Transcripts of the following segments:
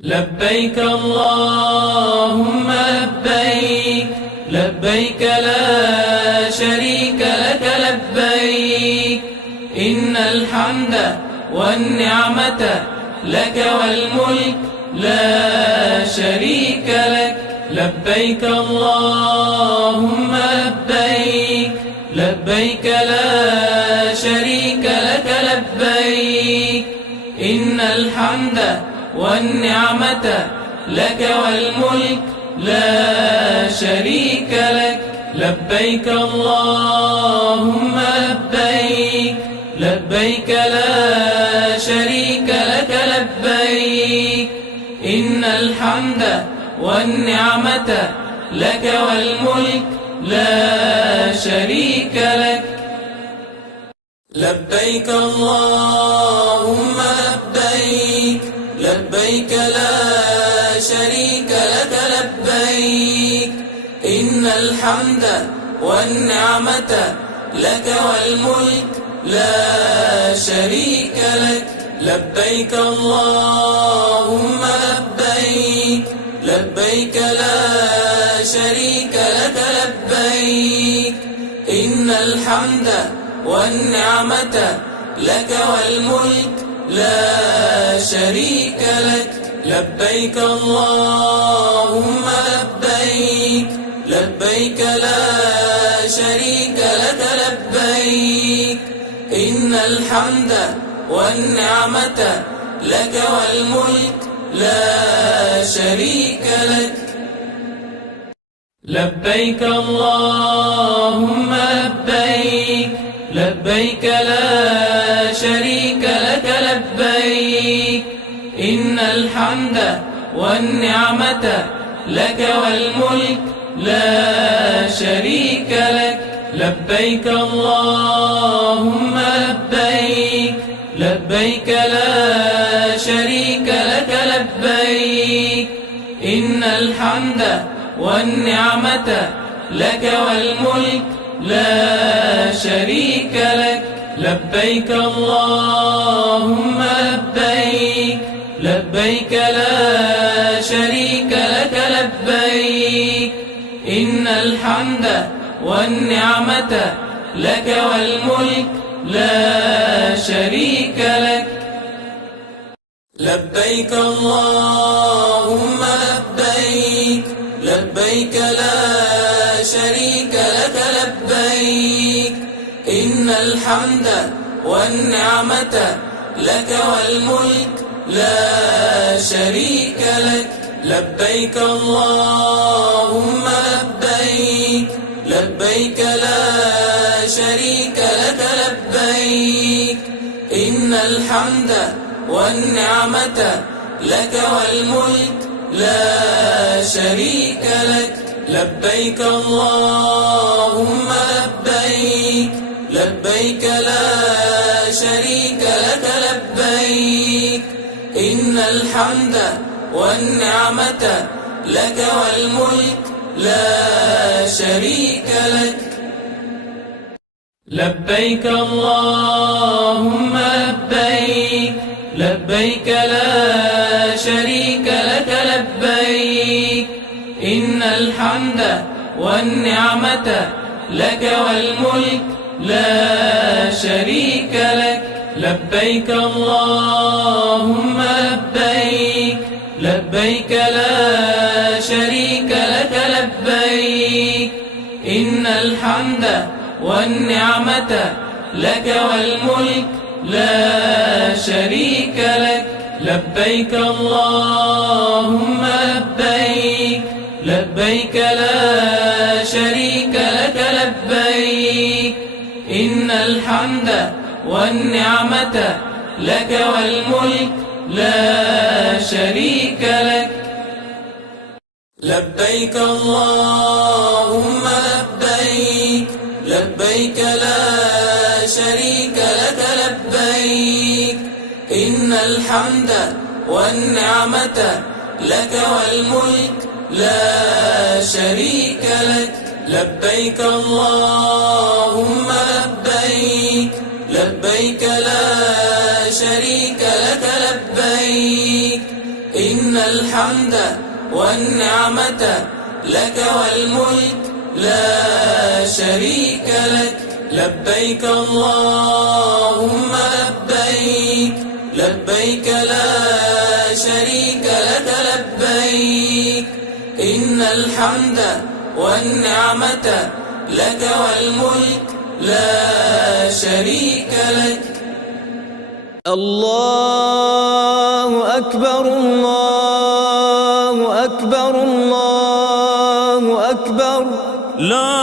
لبيك اللهم لبيك، لبيك لا شريك لك لبيك، إن الحمد والنعمة لك والملك لا شريك لك. لبيك اللهم لبيك، لبيك لا شريك لك لبيك، إن الحمد والنعمة لك والملك لا شريك لك. لبيك اللهم لبيك، لبيك لا شريك لك لبيك، إن الحمد والنعمة لك والملك لا شريك لك. لبيك اللهم لبيك، لبيك لا شريك لك لبيك، إن الحمد والنعمة لك والملك لا شريك لك. لبيك اللهم لبيك، لبيك لا شريك لك لبيك، إن الحمد والنعمة لك والملك لا شريك لك. لبيك اللهم لبيك، لبيك لا شريك لك لبيك، إن الحمد والنعمة لك والملك لا شريك لك. لبيك اللهم لبيك، لبيك لا شريك لك لبيك، إن الحمد والنعمة لك والملك لا شريك لك. لبيك اللهم لبيك، لبيك لا شريك لك لبيك، إن الحمد والنعمة لك والملك لا شريك لك. لبيك اللهم لبيك، لبيك لا شريك لك لبيك، إن الحمد والنعمة لك والملك لا شريك لك. لبيك اللهم لبيك، لبيك لا شريك لك لبيك، إن الحمد والنعمة لك والملك لا شريك لك. لبيك اللهم لبيك، لبيك لا شريك لك لبيك، إن الحمد والنعمة لك والملك لا شريك لك. لبيك اللهم لبيك، لبيك لا شريك لك لبيك، إن الحمد والنعمة لك والملك لا شريك لك. لبيك اللهم لبيك، لبيك لا شريك لك لبيك، إن الحمد والنعمة لك والملك لا شريك لك. لبيك اللهم لبيك، لبيك لا شريك لك لبيك، إن الحمد والنعمة لك والملك لا شريك لك. لبيك اللهم لبيك، لبيك لا شريك لك لبيك، إن الحمد والنعمة لك والملك لا شريك لك. لبيك اللهم لبيك، لبيك لا شريك لك لبيك، إن الحمد والنعمة لك والملك لا شريك لك. لبيك اللهم لبيك، لبيك لا شريك لك لبيك، إن الحمد والنعمة لك والملك لا شريك لك. لبيك اللهم لبيك، لبيك لا شريك لك لبيك. إن الحمد والنعمة لك والملك لا شريك لك. الله أكبر الله أكبر الله أكبر. لا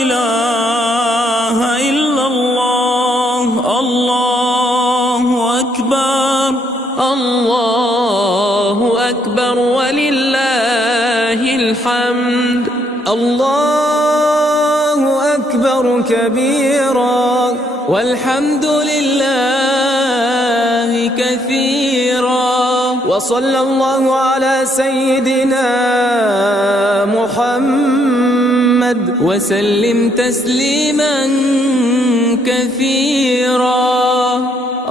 إله إلا الله. الله أكبر. الله أكبر ولله الحمد. الله أكبر كبيرا والحمد لله كثيرا. وصلى الله على سيدنا محمد وسلم تسليما كثيرا.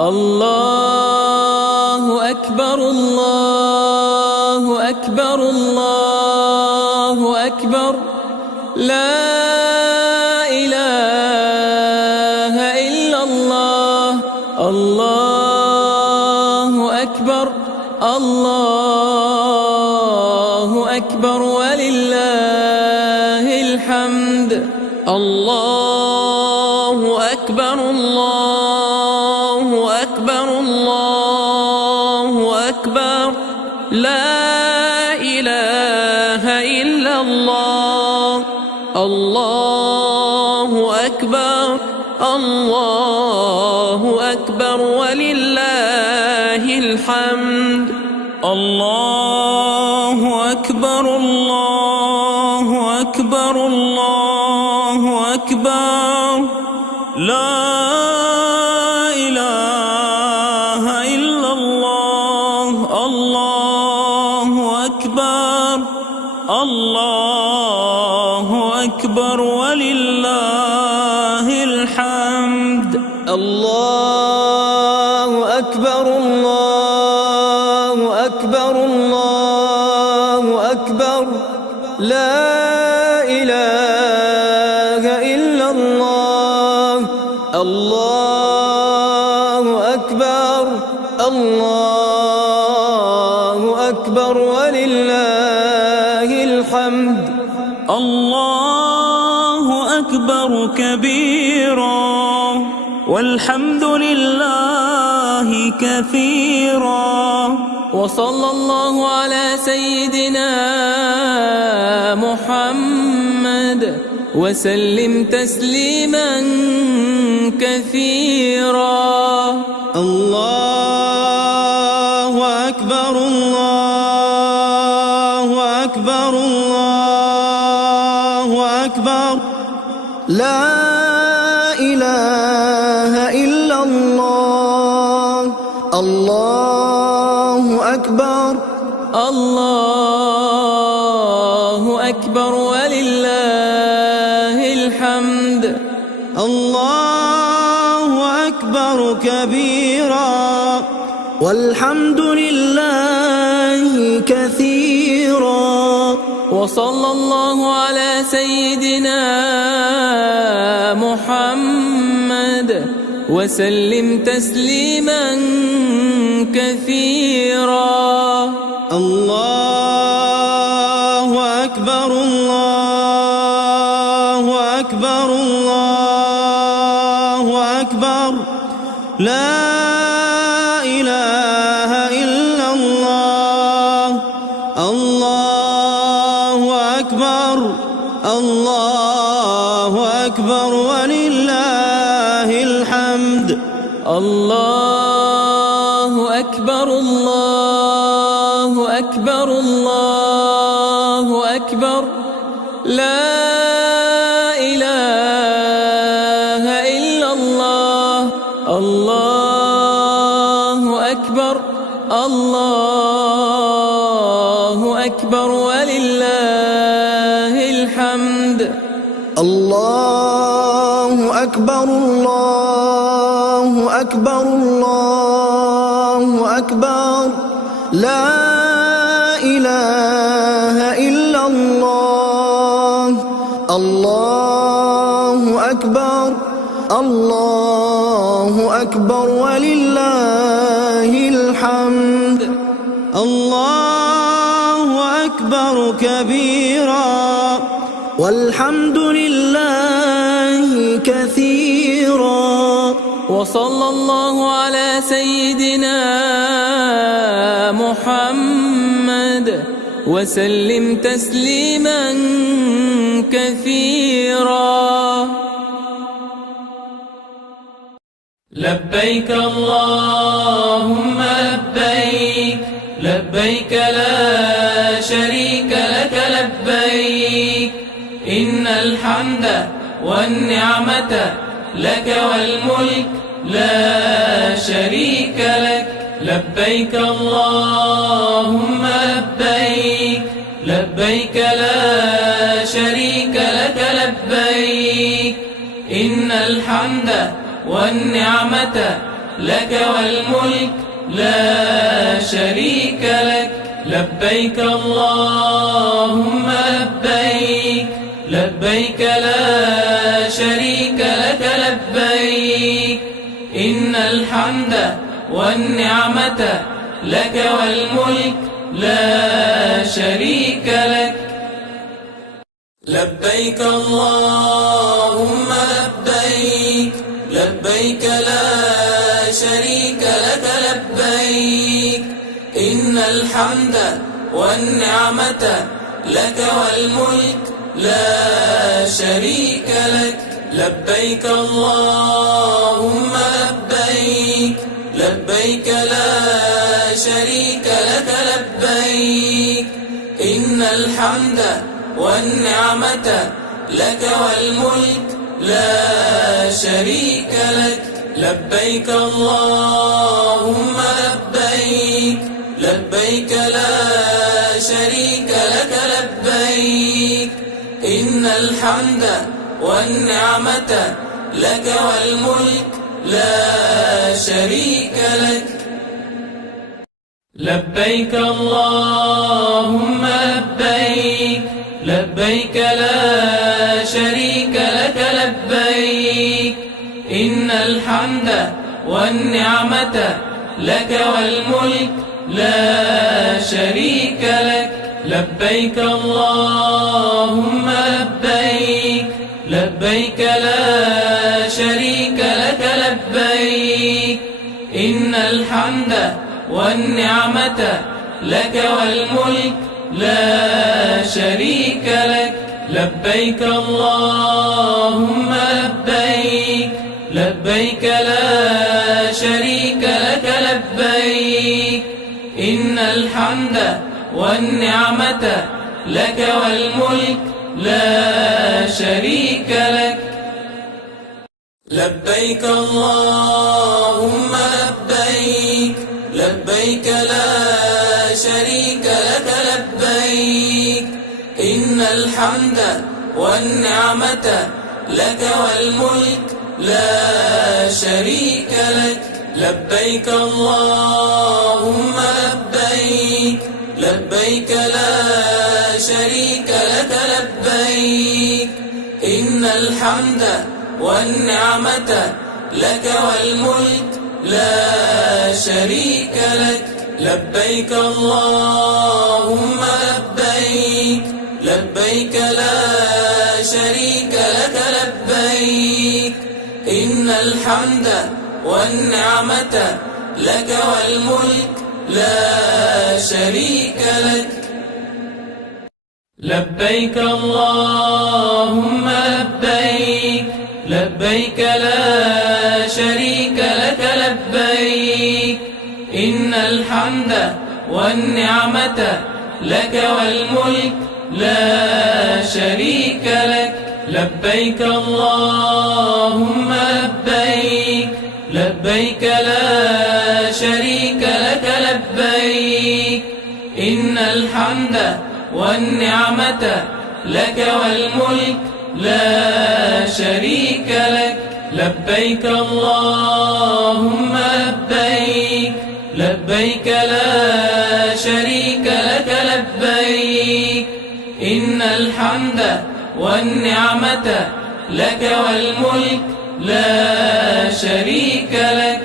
الله أكبر الله أكبر الله أكبر. لا إله إلا الله. الله أكبر الله أكبر ولله الحمد. الله أكبر الله أكبر الله أكبر. لا إله إلا الله. الله أكبر الله أكبر ولله الحمد. الله أكبر الله أكبر الله أكبر. لا إله إلا الله. الله أكبر الله أكبر ولله الحمد. الله أكبر الله أكبر الله أكبر. لا إله إلا الله. الله أكبر الله أكبر ولله الحمد. الله أكبر كبيرا والحمد لله كثيرا. وصلى الله على سيدنا محمد وسلم تسليما كثيرا. الله أكبر الله أكبر الله أكبر. لا إله إلا الله. الله أكبر الله أكبر ولله الحمد. الله أكبر كبيرا والحمد لله كثيرا. وصلى الله على سيدنا محمد وسلم تسليما كثيرا. الله أكبر الله أكبر الله أكبر. لا إله إلا الله. الله أكبر الله أكبر ولله الحمد. الله أكبر الله أكبر الله أكبر. لا إله إلا الله. الله أكبر الله أكبر ولله الحمد. الله أكبر الله أكبر الله أكبر. لا إله إلا الله. الله أكبر الله أكبر ولله الحمد. الله أكبر كبيرا والحمد لله كثيرا. وصلى الله على سيدنا محمد وسلم تسليما كثيرا. لبيك اللهم لبيك لبيك لا شريك لك لبيك إن الحمد والنعمة لك والملك لا شريك لك. لبيك اللهم لبيك لبيك لا شريك لك لبيك إن الحمد والنعمة لك والملك لا شريك لك. لبيك اللهم لبيك لبيك لا شريك لك لبيك إن الحمد والنعمة لك والملك لا شريك لك. لبيك اللهم لبيك لبيك لا شريك لك لبيك إن الحمد والنعمة لك والملك لا شريك لك. لبيك اللهم لبيك لبيك لا شريك لك لبيك إن الحمد والنعمة لك والملك لا شريك لك. لبيك اللهم لبيك لبيك لا شريك لك لبيك إن الحمد والنعمة لك والملك لا شريك لك. لبيك اللهم لبيك لبيك لا شريك لك لبيك إن الحمد والنعمة لك والملك لا شريك لك. لبيك اللهم لبيك لبيك لا شريك لك لبيك إن الحمد والنعمة لك والملك لا شريك لك. لبيك اللهم لبيك لبيك لا شريك لك لبيك إن الحمد والنعمة لك والملك لا شريك لك. لبيك اللهم لبيك لبيك لا شريك لك لبيك إن الحمد والنعمة لك والملك لا شريك لك. لبيك اللهم لبيك لبيك لا شريك لك لبيك إن الحمد والنعمة لك والملك لا شريك لك. لبيك اللهم لبيك لبيك لا شريك لك لبيك إن الحمد والنعمة لك والملك لا شريك لك. لبيك اللهم لبيك لبيك لا شريك لك لبيك إن الحمد والنعمة لك والملك لا شريك لك. لبيك اللهم لبيك لبيك لا شريك لك لبيك إن الحمد والنعمة لك والملك لا شريك لك. لبيك اللهم لبيك لبيك لا الحمد والنعمة لك والملك لا شريك لك.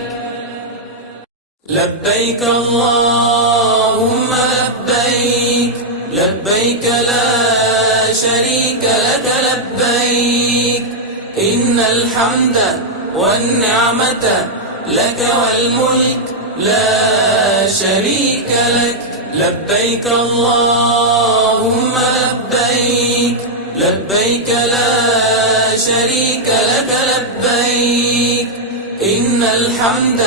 لبيك اللهم لبيك، لبيك لا شريك لك لبيك، إن الحمد والنعمة لك والملك لا شريك لك. لبيك اللهم لبيك، لبيك لا شريك لك لبيك، إن الحمد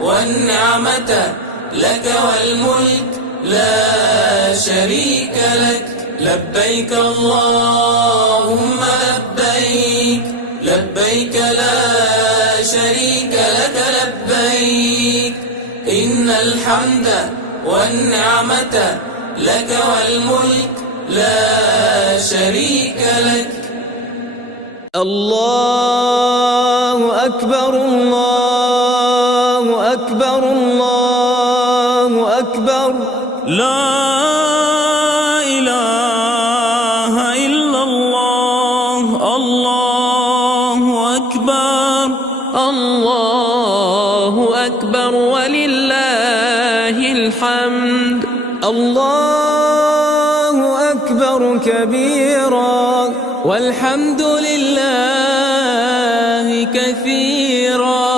والنعمة لك والملك لا شريك لك. لبيك اللهم لبيك، لبيك لا شريك لك لبيك، إن الحمد والنعمة لك والملك لا شريك لك. الله أكبر الله أكبر الله أكبر، لا إله إلا الله. الله أكبر الله أكبر ولله الحمد. الله أكبر كبيرا والحمد لله كثيرا،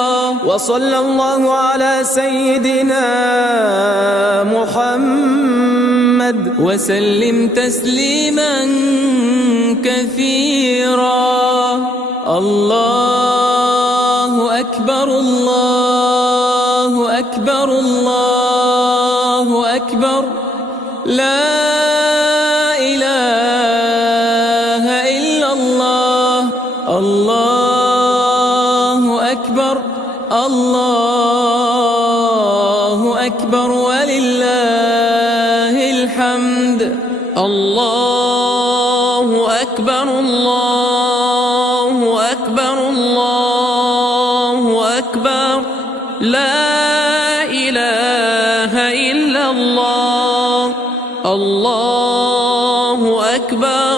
وصلى الله على سيدنا محمد وسلم تسليما كثيرا. الله أكبر الله أكبر الله أكبر، لا إله إلا الله. الله أكبر الله أكبر ولله الحمد. الله أكبر الله أكبر الله أكبر، لا إله إلا الله. الله أكبر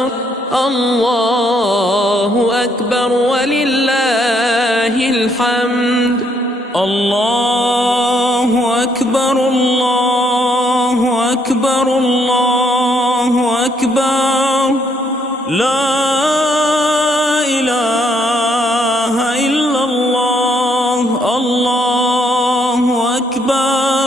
الله أكبر ولله الحمد. الله أكبر الله أكبر الله أكبر، لا إله إلا الله. الله أكبر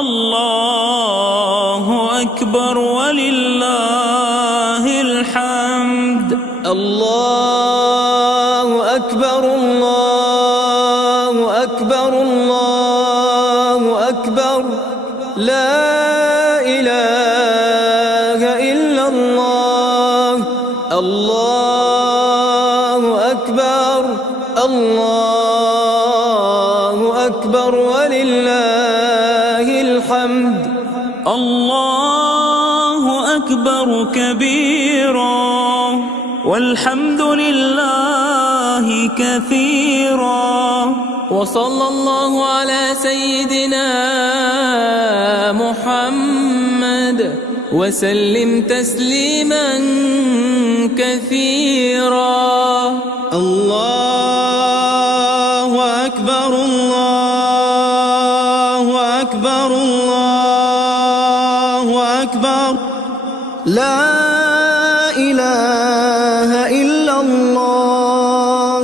الله أكبر ولله الحمد. الله أكبر الله أكبر الله أكبر، لا إله إلا الله. الله أكبر الله أكبر ولله الحمد. الله أكبر كبيرا والحمد لله كثيرا، وصلى الله على سيدنا محمد وسلم تسليما كثيرا. الله أكبر الله أكبر الله أكبر، لا إله إلا الله.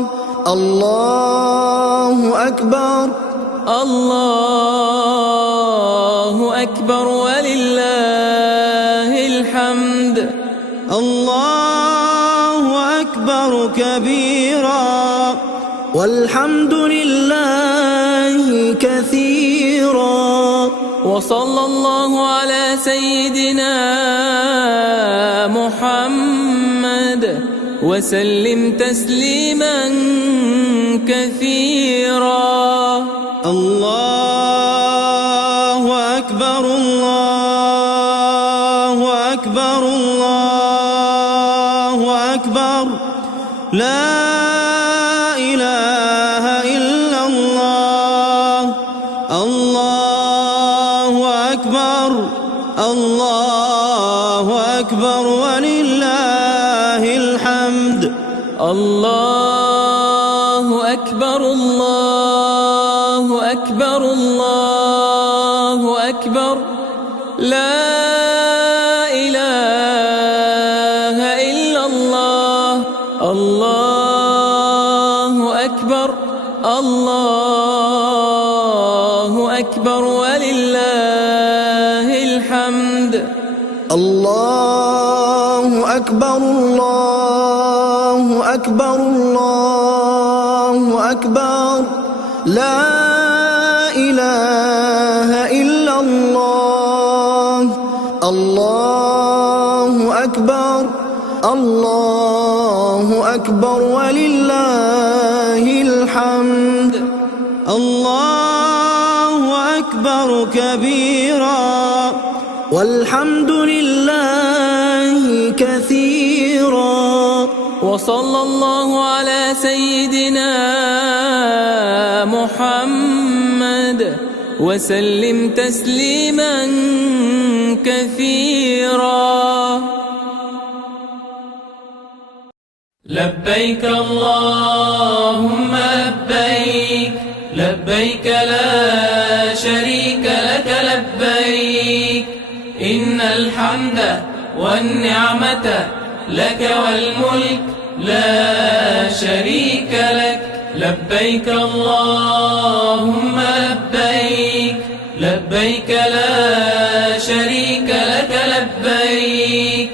الله أكبر الله أكبر ولله الحمد. الله أكبر كبيرا والحمد لله كثيرا، وصلى الله على سيدنا محمد وسلم تسليما كثيرا. الله أكبر الله أكبر الله أكبر، لا إله إلا الله. الله أكبر الله أكبر ولله الله أكبر الله أكبر الله أكبر لا إله إلا الله الله أكبر الله أكبر ولله الحمد الله أكبر الله أكبر الله أكبر لا إله إلا الله الله أكبر الله أكبر ولله الحمد الله أكبر كبيرا والحمد لله كثيرا وصلى الله على سيدنا محمد وسلم تسليما كثيرا. لبيك اللهم لبيك لبيك لا شريك لك لبيك إن الحمد والنعمة لك والملك لا شريك لك لبيك اللهم لبيك لبيك لا شريك لك لبيك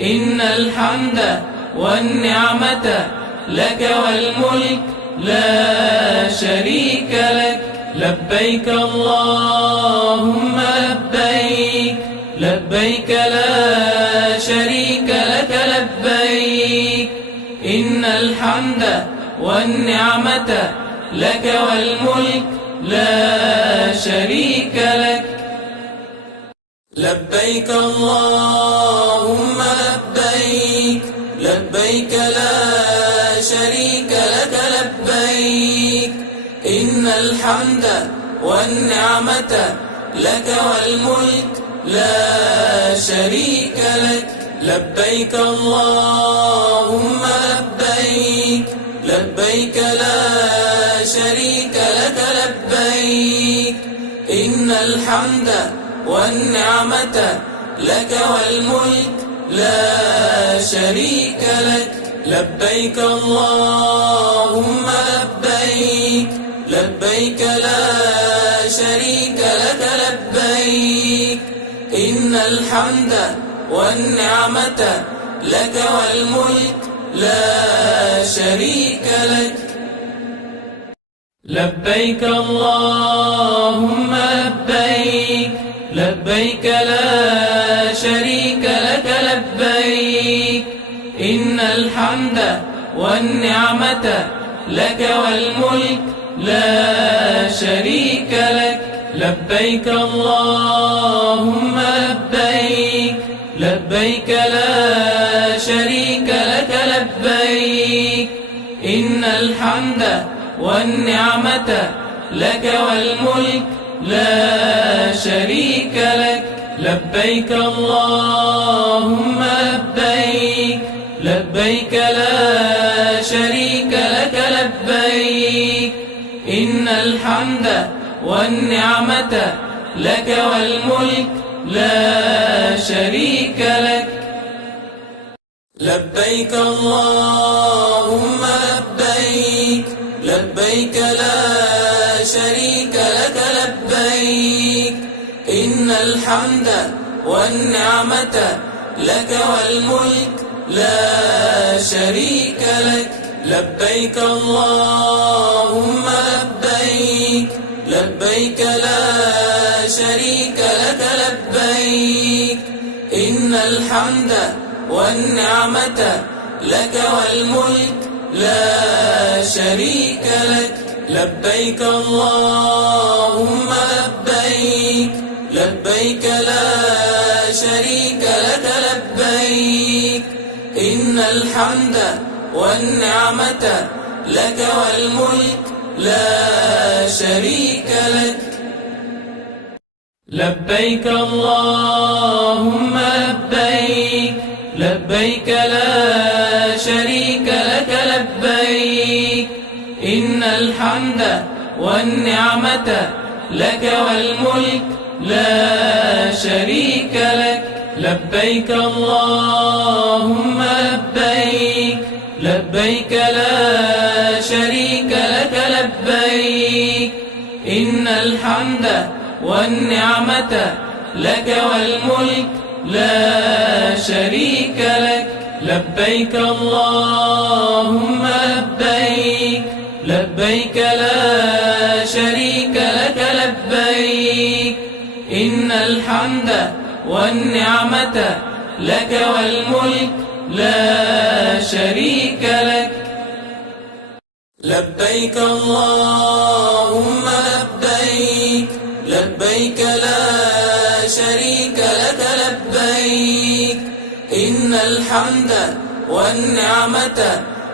إن الحمد والنعمة لك والملك لا شريك لك لبيك اللهم لبيك لبيك لا شريك لك لبيك إن الحمد والنعمة لك والملك لا شريك لك لبيك اللهم لبيك لبيك لا شريك لك لبيك إن الحمد والنعمة لك والملك لا شريك لك لبيك اللهم لبيك لبيك لا شريك لك لبيك إن الحمد والنعمة لك والملك لا شريك لك لبيك اللهم لبيك لبيك لا شريك لك لبيك إن الحمد والنعمة لك والملك لا شريك لك لبيك اللهم لبيك لبيك لا شريك لك لبيك إن الحمد والنعمة لك والملك لا شريك لك لبيك اللهم لبيك لبيك لا شريك لك لبيك إن الحمد والنعمة لك والملك لا شريك لك لبيك اللهم لبيك لبيك لا شريك لك لبيك إن الحمد والنعمة لك والملك لا شريك لك لبيك اللهم لبيك لبيك لا شريك لك لبيك إن الحمد والنعمة لك والملك لا شريك لك لبيك اللهم لبيك لبيك لا شريك لك لبيك إن الحمد والنعمة لك والملك لا شريك لك لبيك اللهم لبيك لبيك لا شريك لك لبيك إن الحمد والنعمة لك والملك لا شريك لك لبيك اللهم لبيك لبيك لا شريك لك والنعمة لك والملك لا شريك لك. لبيك اللهم لبيك، لبيك لا شريك لك لبيك، إن الحمد والنعمة لك والملك لا شريك لك. لبيك اللهم لبيك، لبيك لا شريك لك لبيك، إن الحمد والنعمة لك والملك لا شريك لك. لبيك اللهم لبيك، لبيك لا شريك لك لبيك، إن الحمد والنعمة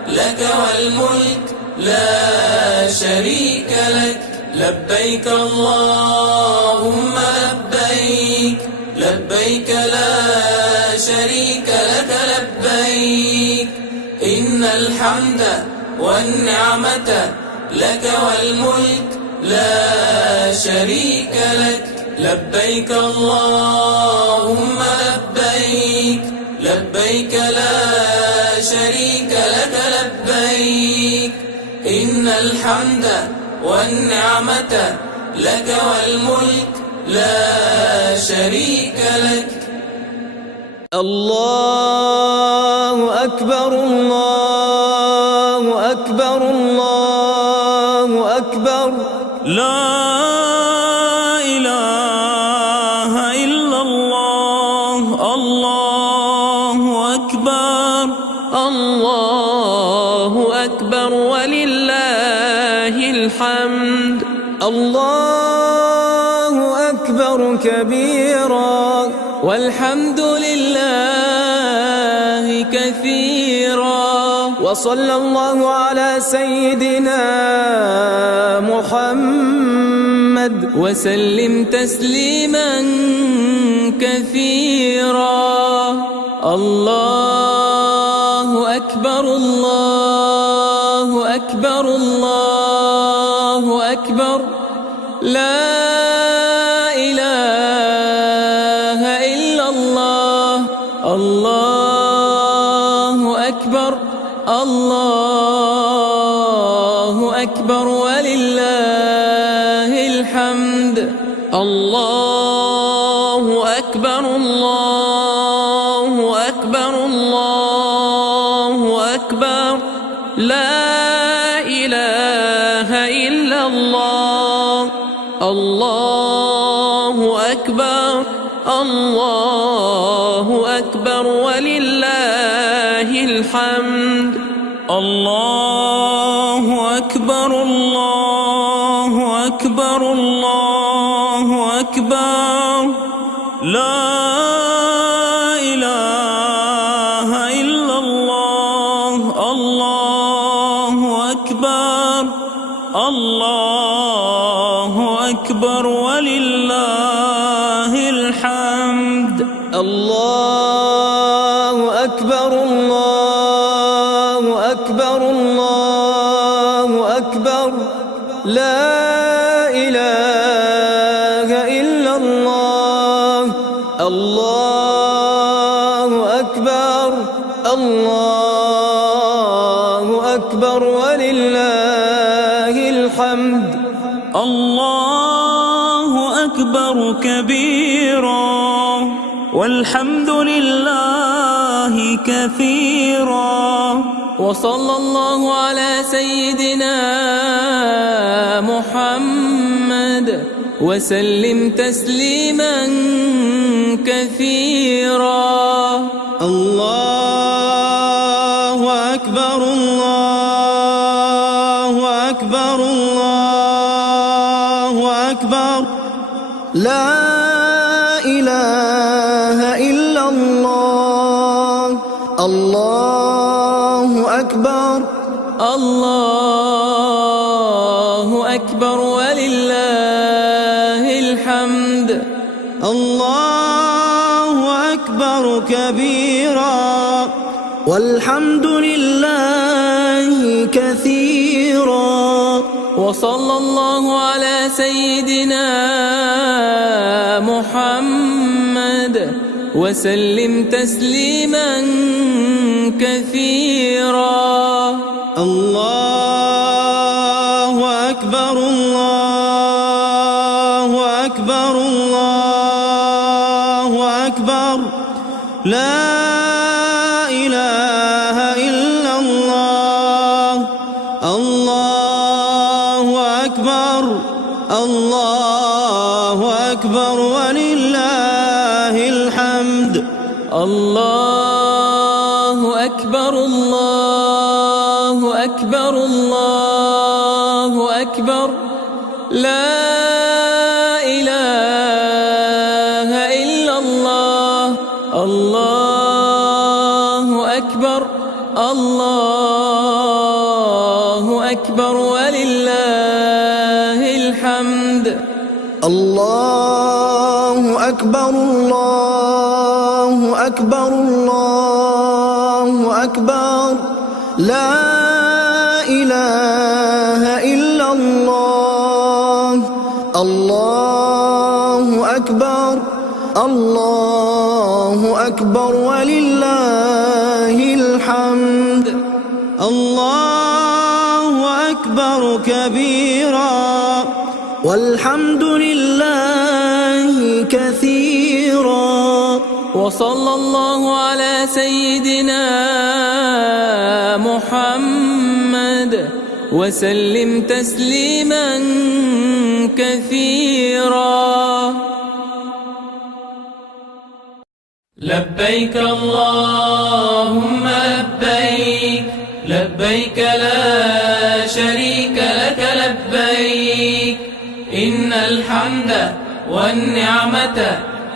لك والملك لا شريك لك. لبيك اللهم لبيك، لبيك لا شريك لك لبيك، إن الحمد والنعمة لك والملك لا شريك لك. لبيك اللهم لبيك، لبيك لا شريك لك لبيك، إن الحمد والنعمة لك والملك لا شريك لك. الله أكبر الله أكبر الله أكبر، لا إله إلا الله. الله أكبر الله أكبر ولله الحمد. الله أكبر كبيرا والحمد لله كثيرا، وصلى الله على سيدنا محمد وسلم تسليما كثيرا. الله أكبر الله أكبر الله أكبر، لا إله إلا الله. الله أكبر الله أكبر ولله الحمد. الله أكبر الله أكبر الله أكبر، لا إله إلا الله. الله أكبر الله أكبر ولله الحمد. الله أكبر الله أكبر الله أكبر، لا إله إلا الله. الله أكبر الله أكبر ولله الحمد. الله أكبر الله أكبر الله أكبر، لا إله إلا الله. الله أكبر الله أكبر ولله الحمد. الله أكبر كبيرا والحمد لله كثيرا، وصلى الله على سيدنا محمد وسلم تسليما كثيرا. الله أكبر الله أكبر الله أكبر، لا إله إلا الله. الله أكبر الله أكبر ولله الحمد. الله أكبر كبيرا والحمد لله كثيرا، وصلى الله على سيدنا محمد وسلم تسليما كثيرا. الله أكبر الله أكبر الله أكبر لا إله إلا الله. الله أكبر الله أكبر ولله الحمد. الله أكبر الله أكبر الله أكبر لا إله إلا الله. الله أكبر الله أكبر ولله الحمد. الله أكبر الله أكبر الله أكبر لا إله إلا الله. الله أكبر الله أكبر ولله الحمد. الله أكبر كبيرا والحمد لله كثيرا. وصلى الله على سيدنا محمد وسلم تسليما كثيرا. لبيك اللهم لبيك لبيك لا شريك لك لبيك إن الحمد والنعمة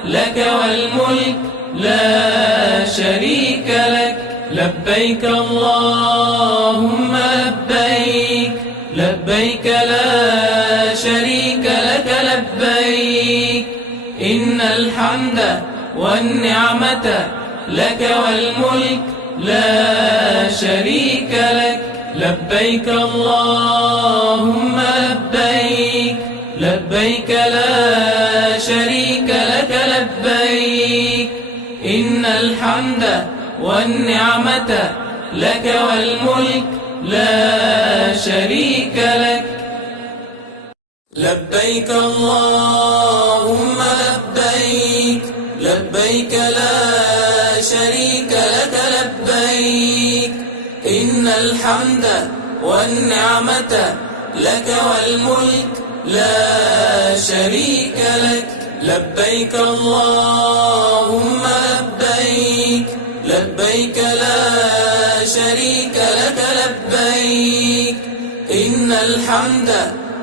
لك والملك لا شريك لك. لبيك اللهم لبيك لبيك لا شريك لك لبيك إن الحمد والنعمة لك والملك لا شريك لك. لبيك اللهم لبيك لبيك لا شريك لك لبيك إن الحمد والنعمة لك والملك لا شريك لك. لبيك اللهم لبيك لبيك لا شريك لك لبيك إن الحمد والنعمة لك والملك لا شريك لك. لبيك اللهم لبيك لبيك لا شريك لك لبيك إن الحمد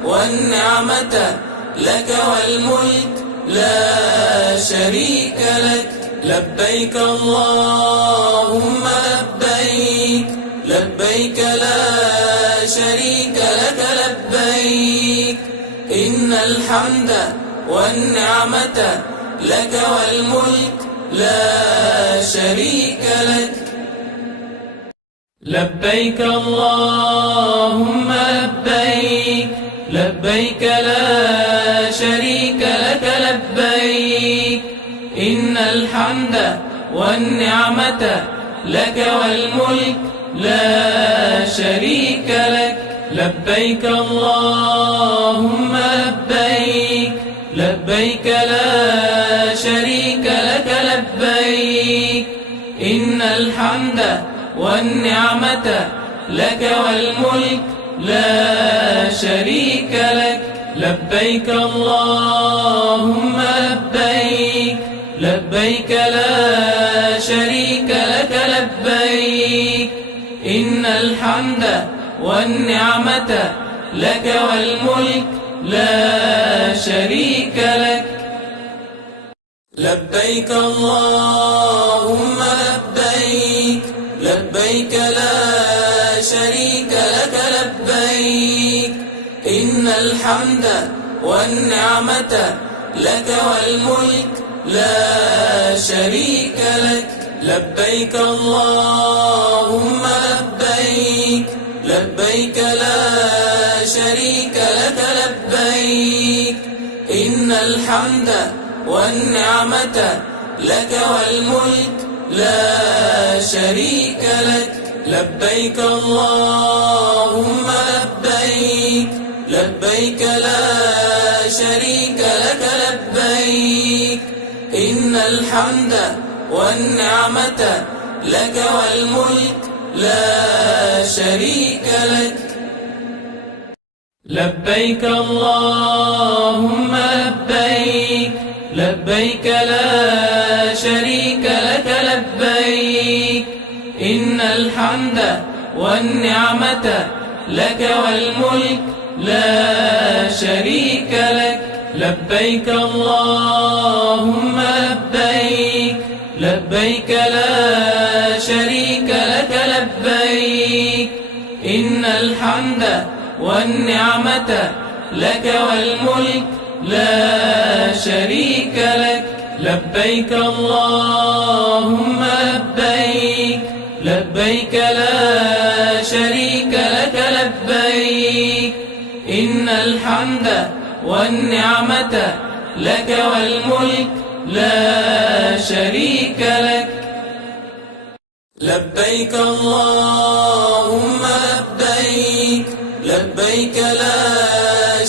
والنعمة لك والملك لا شريك لك. لبيك اللهم لبيك لبيك لا شريك لك لبيك إن الحمد والنعمة لك والملك لا شريك لك. لبيك اللهم لبيك لبيك لا شريك لك لبيك إن الحمد والنعمة لك والملك لا شريك لك. لبيك اللهم لبيك لبيك لا شريك لك لبيك إن الحمد والنعمة لك والملك لا شريك لك. لبيك اللهم لبيك لبيك لا شريك لك لبيك إن الحمد والنعمة لك والملك لا شريك لك. لبيك اللهم لبيك لبيك لا شريك لك لبيك إن الحمد والنعمة لك والملك لا شريك لك. لبيك اللهم لبيك لبيك لا شريك الحمد والنعمة لك والملك لا شريك لك. لبيك اللهم لبيك، لبيك لا شريك لك لبيك. إن الحمد والنعمة لك والملك لا شريك لك. لبيك اللهم لبيك، لبيك لا شريك لك لبيك. إن الحمد والنعمة لك والملك لا شريك لك. لبيك اللهم لبيك، لبيك لا شريك لك لبيك. إن الحمد والنعمة لك والملك لا شريك لك. لبيك اللهم لبيك، لبيك لا شريك لك لبيك. إن الحمد والنعمة لك والملك لا شريك لك. لبيك اللهم لبيك، لبيك لا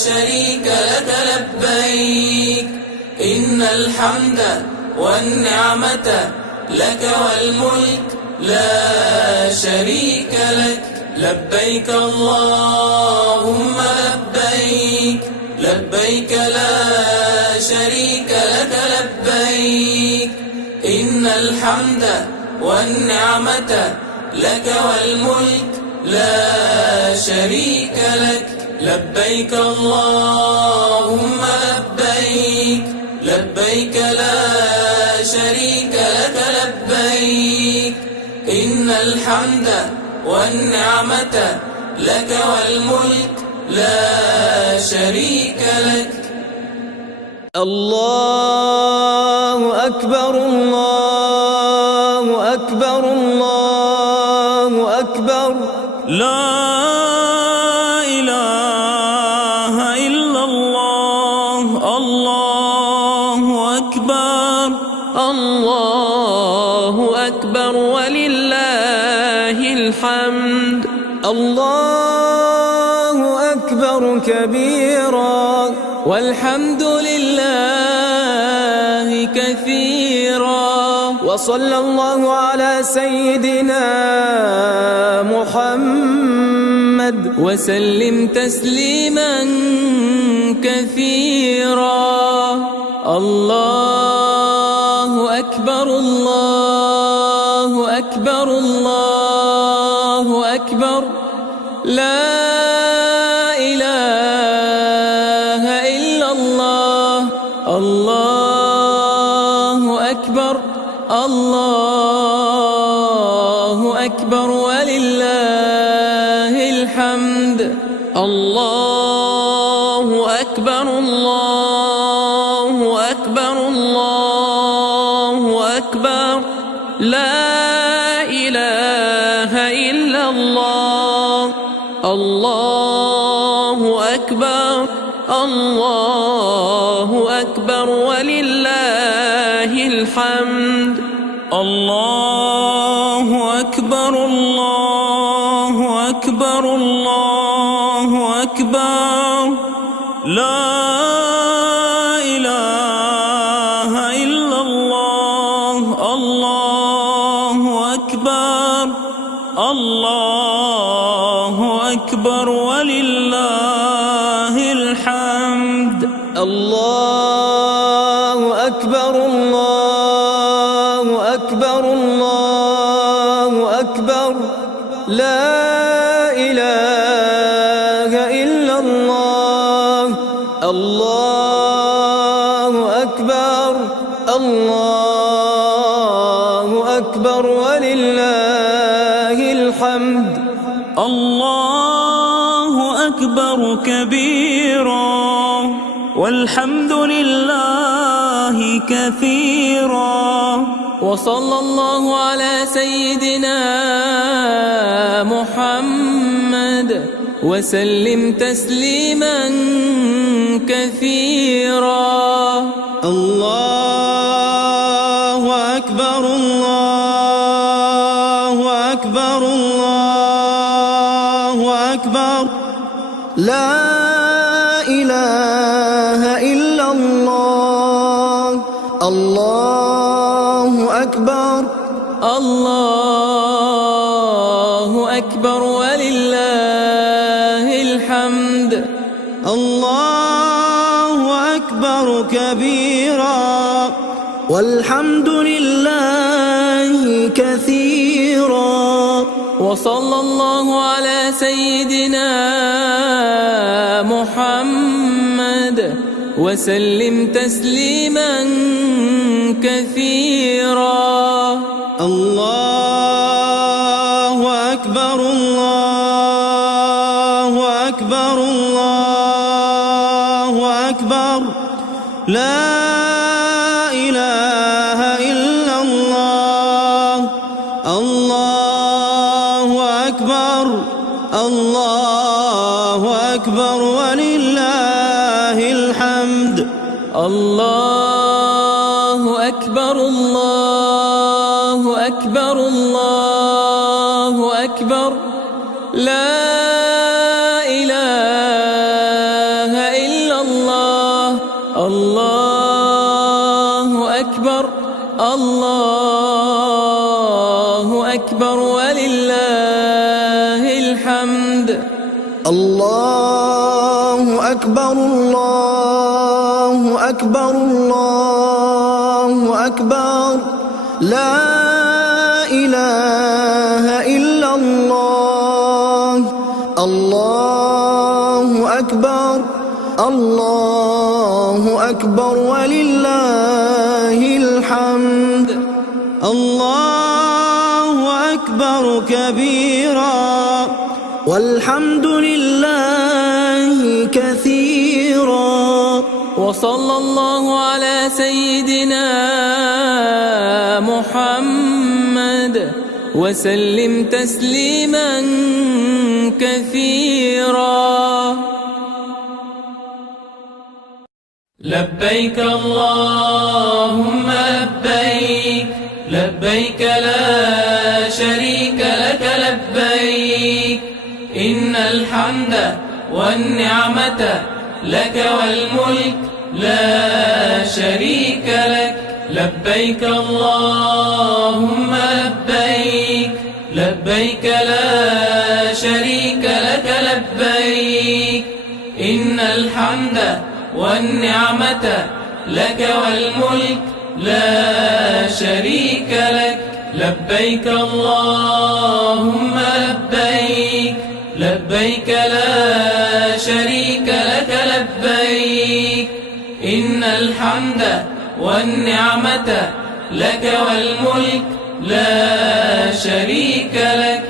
شريك لك لبيك. إن الحمد والنعمة لك والملك لا شريك لك. لبيك اللهم لبيك، لبيك لا شريك لك لبيك. إن الحمد والنعمة لك والملك لا شريك لك. لبيك اللهم لبيك، لبيك لا شريك لك لبيك. إن الحمد والنعمة لك والملك لا شريك لك. الله أكبر، الله أكبر، الله أكبر. لا إله إلا الله. الله أكبر، الله أكبر ولله الحمد. الله أكبر كبيرا والحمد لله كثيرا. وصلى الله على سيدنا محمد وسلم تسليما كثيرا. الله أكبر، الله أكبر، الله أكبر. لا إله إلا الله. الله أكبر، الله أكبر ولله الحمد. الله أكبر، الله أكبر، الله أكبر. لا إله إلا الله. الله أكبر، الله أكبر ولله الحمد. الله أكبر، الله أكبر، الله أكبر. لا إله إلا الله. الله أكبر، الله أكبر ولله الحمد. الله أكبر، الله أكبر، الله أكبر. لا إله إلا الله. الله أكبر، الله أكبر ولله الحمد. الله أكبر كبيرا والحمد لله كثيرا. وصلى الله على سيدنا محمد وسلم تسليما كثيرا. الله أكبر الله أكبر الله أكبر لا إله إلا الله. الله أكبر الله أكبر ولله الحمد. الله أكبر كبيرا والحمد لله كثيرا. وصلى الله على سيدنا محمد وسلم تسليما كثيرا. الله أكبر الله أكبر الله أكبر لا إله إلا الله. الله أكبر الله أكبر ولله الحمد. الله أكبر الله أكبر الله أكبر لا إله إلا الله. الله أكبر الله أكبر ولله الحمد. الله أكبر الله أكبر الله أكبر لا إله إلا الله. الله أكبر الله أكبر ولله الحمد. الله أكبر كبيرا والحمد لله كثيرا. وصلى الله على سيدنا محمد وسلم تسليما كثيرا. لبيك اللهم لبيك لبيك لا شريك لك لبيك إن الحمد والنعمة لك والملك لا شريك لك. لبيك اللهم لبيك لبيك لا شريك لك لبيك إن الحمد والنعمة لك والملك لا شريك لك. لبيك اللهم لبيك لبيك لا شريك لك لبيك إن الحمد والنعمة لك والملك لا شريك لك.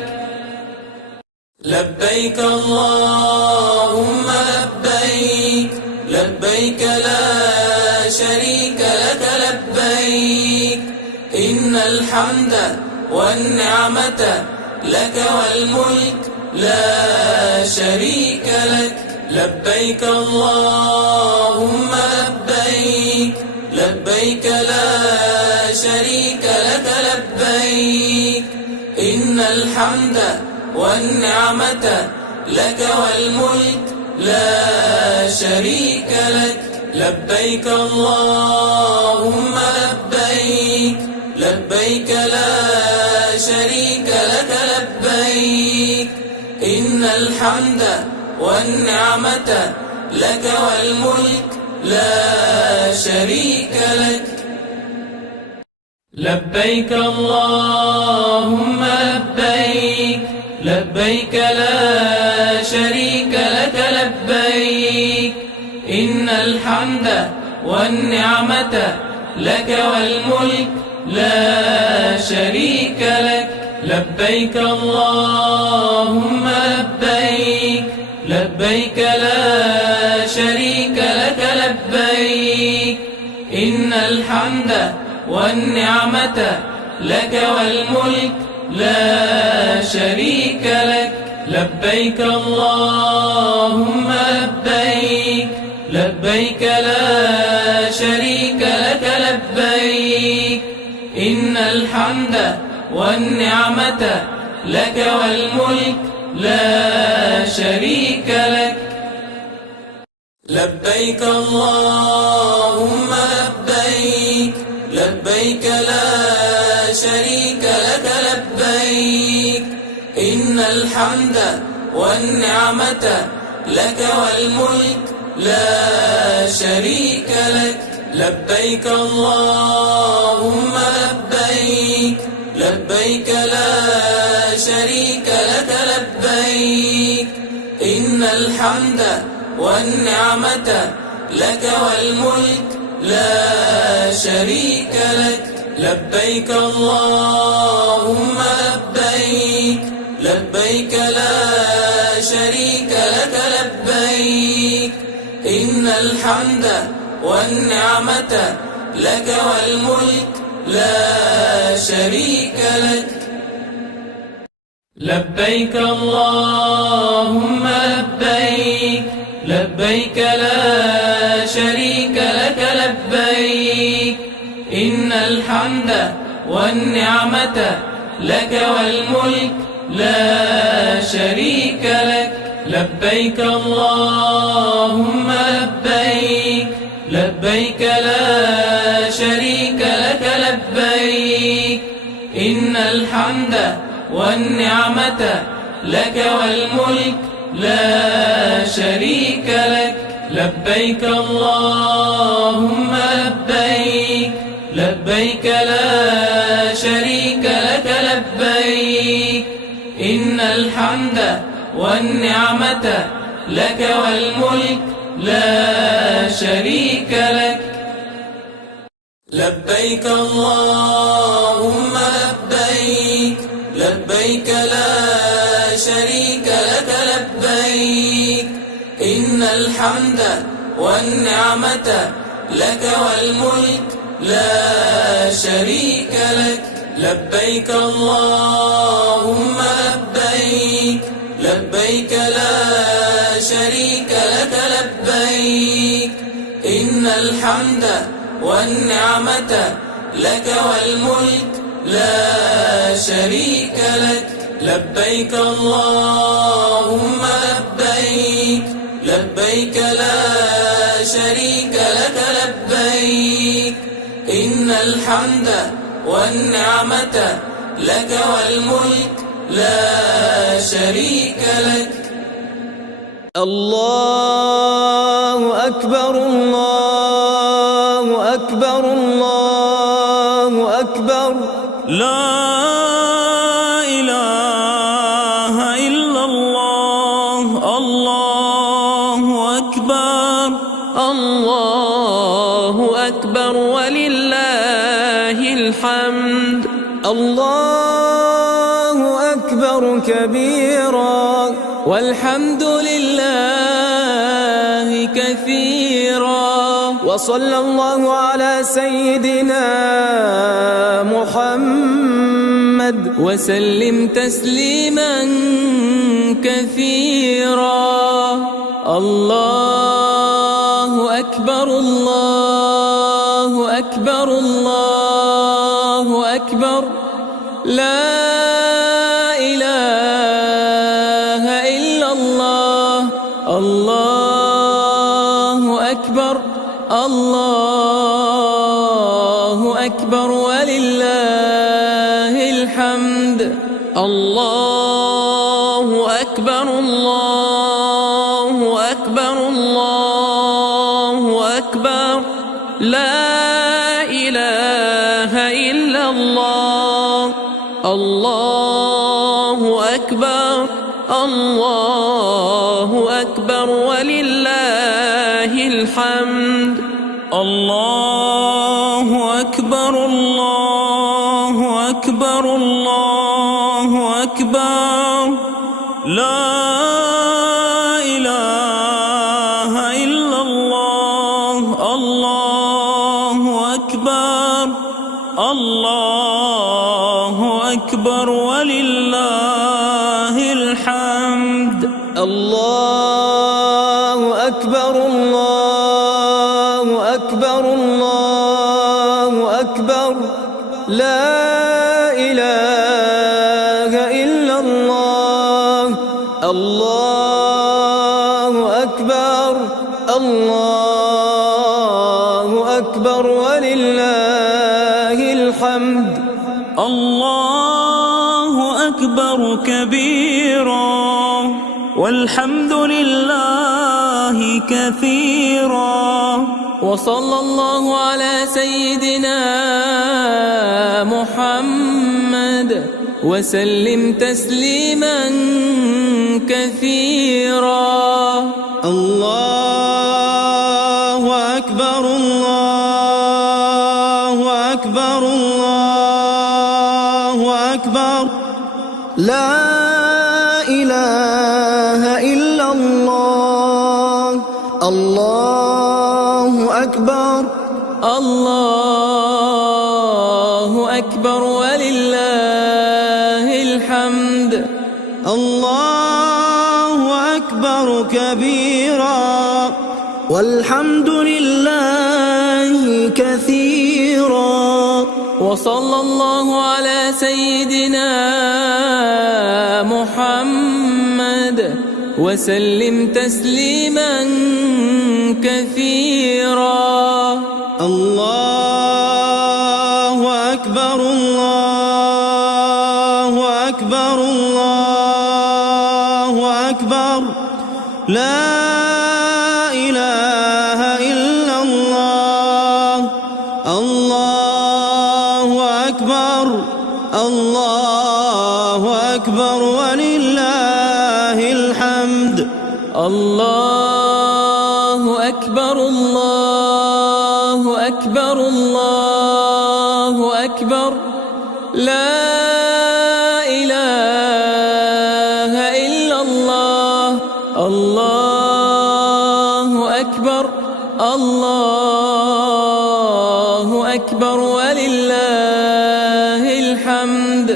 لبيك اللهم لبيك لبيك لا شريك لك لبيك إن الحمد والنعمة لك والملك لا شريك لك. لبيك اللهم لبيك لبيك لا شريك لك لبيك إن الحمد والنعمة لك والملك لا شريك لك. لبيك اللهم لبيك لبيك لا شريك لك لبيك إن الحمد والنعمة لك والملك لا شريك لك. لبيك اللهم لبيك لبيك لا شريك لك لبيك إن الحمد والنعمة لك والملك لا شريك لك. لبيك اللهم لبيك لبيك لا شريك لك لبيك إن الحمد والنعمة لك والملك لا شريك لك. لبيك اللهم لبيك لبيك لا شريك لك لبيك إن الحمد والنعمة لك والملك لا شريك لك لبيك اللهم لبيك لبيك لا شريك لك لبيك إن الحمد والنعمة لك والملك لا شريك لك لبيك اللهم لبيك لبيك لا شريك لك لبيك إن الحمد والنعمة لك والملك لا شريك لك لبيك اللهم لبيك لبيك لا شريك لك لبيك إن الحمد والنعمة لك والملك لا شريك لك لبيك اللهم لبيك لبيك لا شريك لك لبيك إن الحمد والنعمة لك والملك لا شريك لك لبيك اللهم لبيك لبيك لا شريك لك لبيك إن الحمد والنعمة لك والملك لا شريك لك لبيك اللهم لبيك لبيك لا شريك لك لبيك إن الحمد والنعمة لك والملك لا شريك لك لبيك اللهم لبيك لبيك لا شريك لك لبيك إن الحمد والنعمة لك والملك لا شريك لك لبيك اللهم لبيك لبيك لا شريك لك لبيك إن الحمد والنعمة لك والملك لا شريك لك لبيك اللهم لبيك لبيك لا شريك لك لبيك إن الحمد والنعمة لك والملك لا شريك لك الله أكبر الله أكبر الله أكبر لا إله إلا الله الله أكبر الله أكبر ولله الحمد الله أكبر كبيرا والحمد لله كثيرا وصلى الله على سيدنا محمد وسلم تسليما كثيرا الله أكبر الله أكبر الله أكبر لا إله إلا الله الله أكبر الله أكبر ولله الحمد الله أكبر الله أكبر الله أكبر لا إله إلا الله الله أكبر الله أكبر ولله الحمد الله أكبر الله أكبر الله أكبر لا إله إلا الله الله أكبر الله أكبر ولله والحمد. الله أكبر الله أكبر الله أكبر لا إله إلا الله. الله أكبر الله أكبر ولله الحمد. الله أكبر كبيرا والحمد لله كثيرا. وصلى الله على سيدنا محمد وسلم تسليما كثيرا. الله أكبر الله أكبر الله أكبر لا إله إلا الله. الله أكبر الله أكبر ولله الحمد. الله أكبر كبيرا والحمد لله كثيرا. وصلى الله على سيدنا محمد وسلم تسليما كثيرا. الله أكبر الله أكبر الله أكبر لا إله إلا الله. الله أكبر الله أكبر ولله الحمد. الله أكبر الله أكبر الله أكبر لا إله إلا الله. الله أكبر الله أكبر ولله الحمد.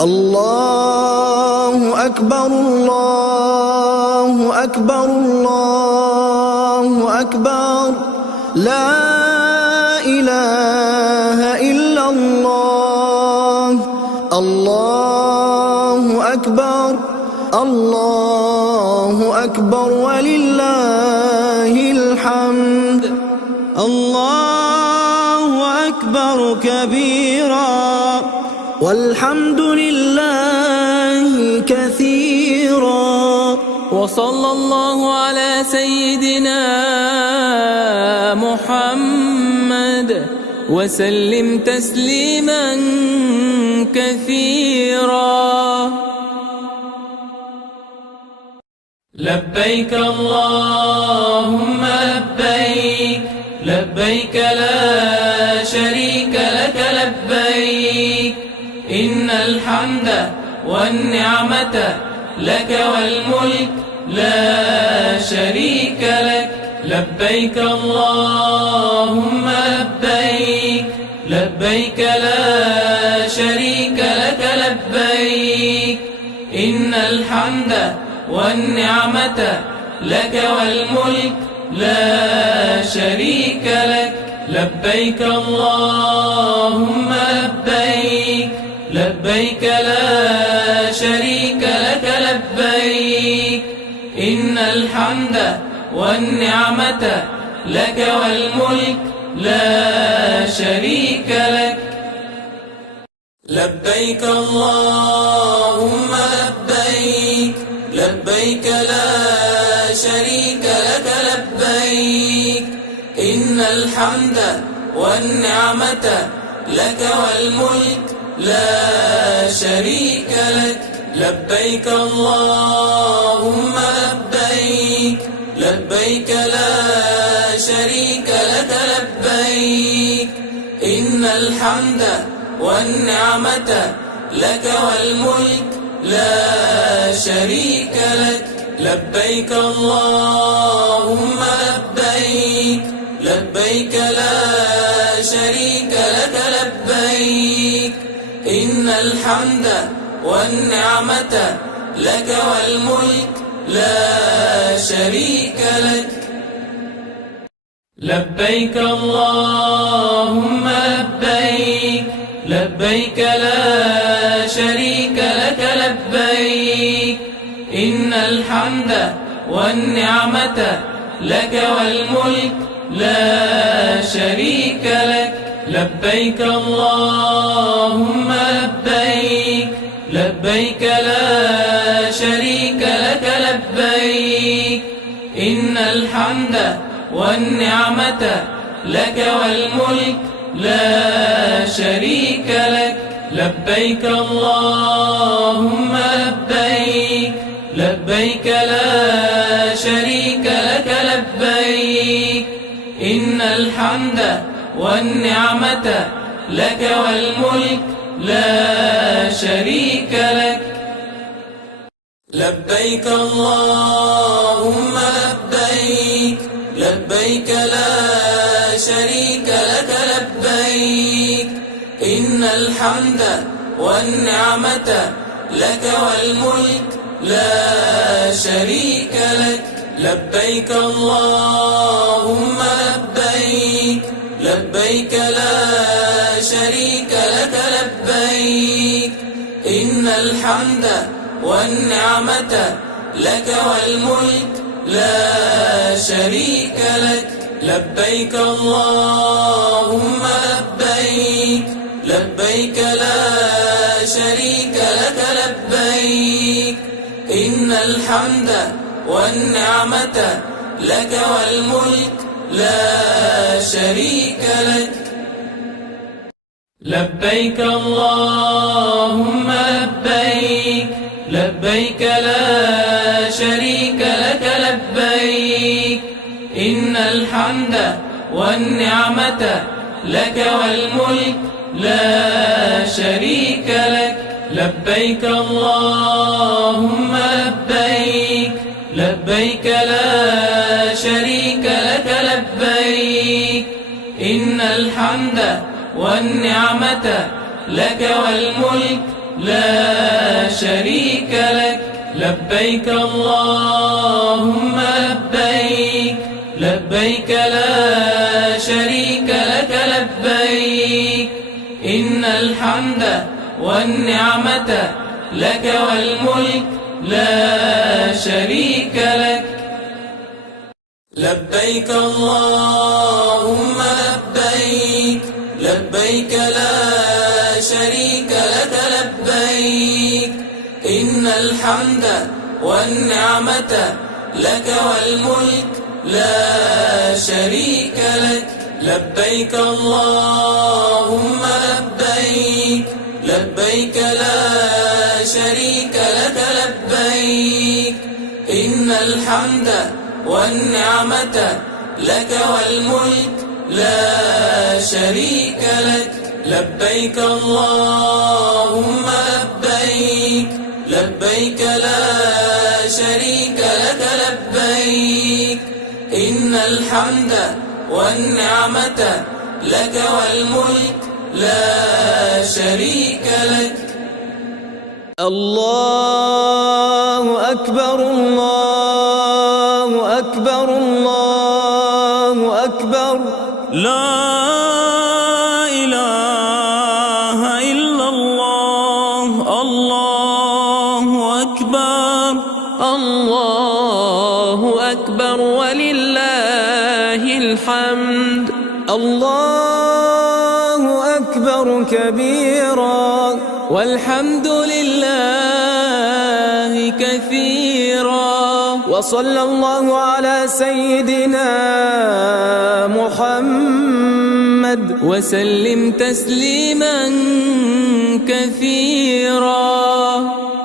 الله أكبر الله أكبر الله أكبر لا إله إلا الله. الله أكبر الله أكبر ولله الحمد. الله أكبر كبيرا والحمد لله كثيرا. وصلى الله على سيدنا محمد وسلم تسليما كثيرا. لبيك اللهم لبيك لبيك لا شريك لك لبيك إن الحمد والنعمة لك والملك لا شريك لك. لبيك اللهم لبيك لبيك لا شريك لك لبيك إن الحمد والنعمة لك والملك لا شريك لك. لبيك اللهم لبيك لبيك لا شريك لك لبيك إن الحمد والنعمة لك والملك لا شريك لك. لبيك اللهم لبيك لبيك لا شريك لك لبيك إن الحمد والنعمة لك والملك لا شريك لك. لبيك اللهم لبيك لبيك لا شريك لك لبيك إن الحمد والنعمة لك والملك لا شريك لك. لبيك اللهم لبيك لبيك لا شريك لك لبيك إن الحمد والنعمة لك والملك لا شريك لك. لبيك اللهم لبيك، لبيك لا شريك لك لبيك، إن الحمد والنعمة لك والملك لا شريك لك. لبيك اللهم لبيك، لبيك لا شريك لك لبيك، إن الحمد والنعمة لك والملك لا شريك لك. لبيك اللهم لبيك، لبيك لا شريك لك لبيك، إن الحمد والنعمة لك والملك لا شريك لك. لبيك اللهم لبيك، لبيك لا شريك لك لبيك، إن الحمد والنعمة لك والملك لا شريك لك. لبيك اللهم لبيك، لبيك لا شريك لك لبيك، إن الحمد والنعمة لك والملك لا شريك لك. لبيك اللهم لبيك، لبيك لا شريك لك لبيك، إن الحمد والنعمة لك والملك لا شريك لك. لبيك اللهم لبيك، لبيك لا شريك لك لبيك، إن الحمد والنعمة لك والملك لا شريك لك. لبيك اللهم لبيك، لبيك لا شريك لك لبيك، إن الحمد والنعمة لك والملك لا شريك لك. لبيك اللهم لبيك، لبيك لا شريك لك لبيك، إن الحمد والنعمة لك والملك لا شريك لك. لبيك اللهم لبيك، لبيك لا شريك لك لبيك، إن الحمد والنعمة لك والملك لا شريك لك. لبيك اللهم لبيك، لبيك لا شريك لك لبيك، إن الحمد والنعمة لك والملك لا شريك لك. لبيك اللهم لبيك، لبيك لا شريك لك لبيك، إن الحمد والنعمة لك والملك لا شريك لك. الله أكبر، الله أكبر، الله أكبر. لا إله إلا الله. الله أكبر، الله أكبر ولله الحمد. الله أكبر كبيرا، والحمد لله كثيرا، وصلى الله على سيدنا محمد وسلم تسليما كثيرا.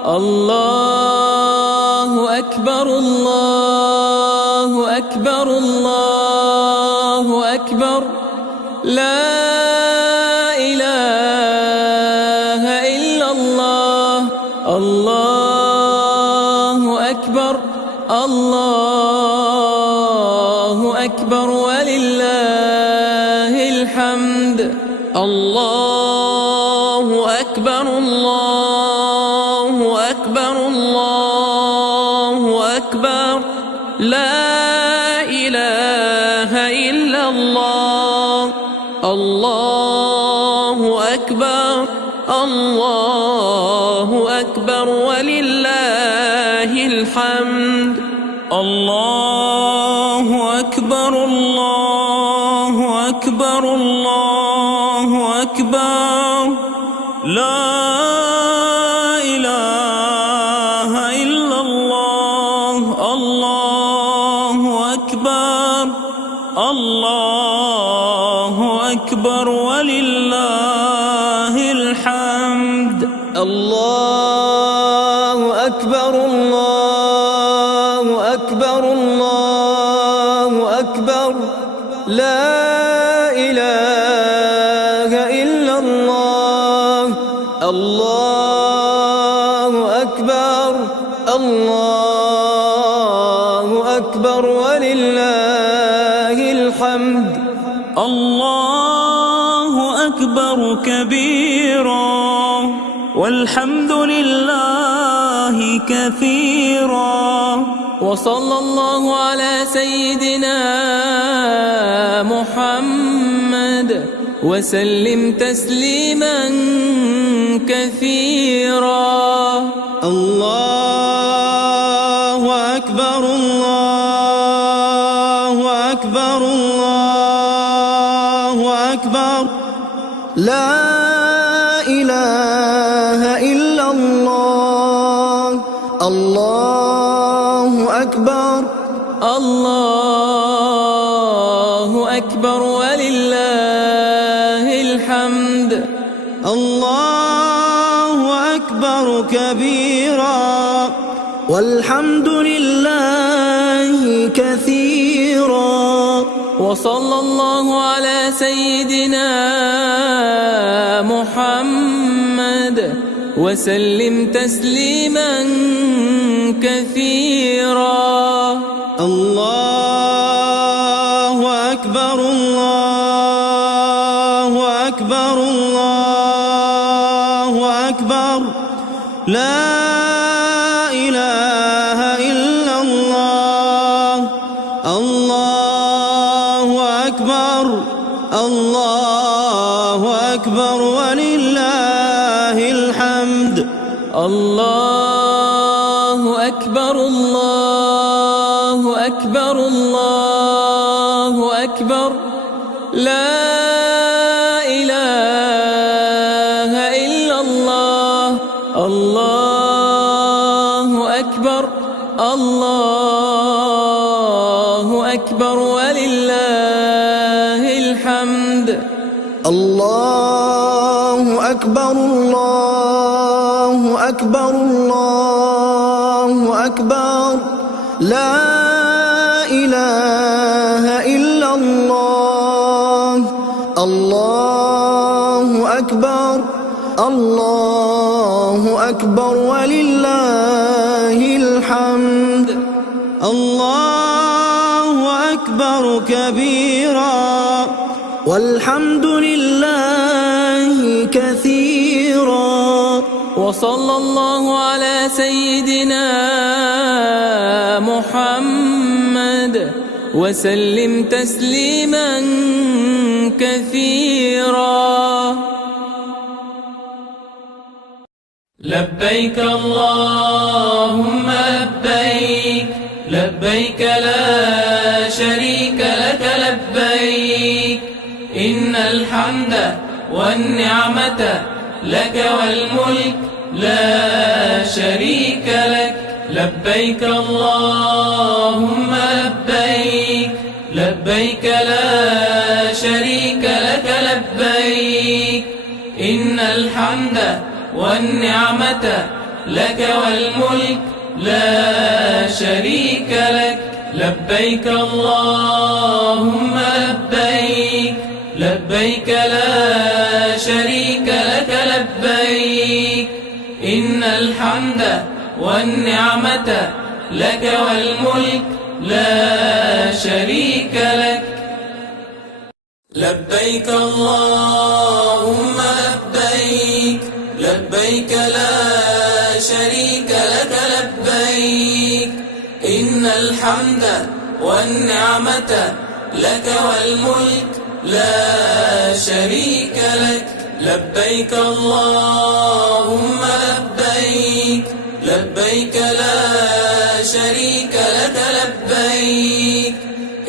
الله أكبر، الله أكبر، الله أكبر. لا إله إلا الله. الله أكبر، الله أكبر ولله الحمد. الله أكبر، الله أكبر. أكبر الله أكبر لا إله إلا الله الله أكبر الله أكبر ولله الحمد الله أكبر الله أكبر الله أكبر لا إله إلا الله الله أكبر الله أكبر ولله الحمد الله أكبر الله أكبر الله أكبر لا إله إلا الله الله أكبر الله أكبر ولله الحمد الله أكبر كبيرا والحمد لله كثيرا وصلى الله على سيدنا محمد وسلم تسليما كثيرا الله أكبر الله أكبر الله أكبر لا إله إلا الله الله أكبر الله أكبر ولله الحمد الله أكبر كبيرا والحمد لله كثيرا وصلى الله على سيدنا محمد وسلم تسليما كثيرا الله أكبر الله أكبر الله أكبر لا إله إلا الله الله أكبر الله أكبر ولله الحمد الله أكبر الله أكبر الله أكبر لا إله إلا الله الله أكبر الله أكبر ولله الحمد الله أكبر الله أكبر الله أكبر لا إله إلا الله الله أكبر الله أكبر ولله الحمد الله أكبر كبيرا والحمد لله كثيرا وصلى الله على سيدنا محمد وسلم تسليما كثيرا لبيك اللهم لبيك لبيك لا شريك لك لبيك إن الحمد والنعمة لك والملك لا شريك لك لبيك اللهم لبيك لبيك لا شريك لك لبيك إن الحمد والنعمة لك والملك لا شريك لك لبيك اللهم لبيك لبيك لا شريك لك لبيك إن الحمد والنعمة لك والملك لا شريك لك لبيك اللهم لبيك لبيك لا شريك لك لبيك إن الحمد والنعمة لك والملك لا شريك لك لبيك اللهم لبيك لبيك لا شريك لك لبيك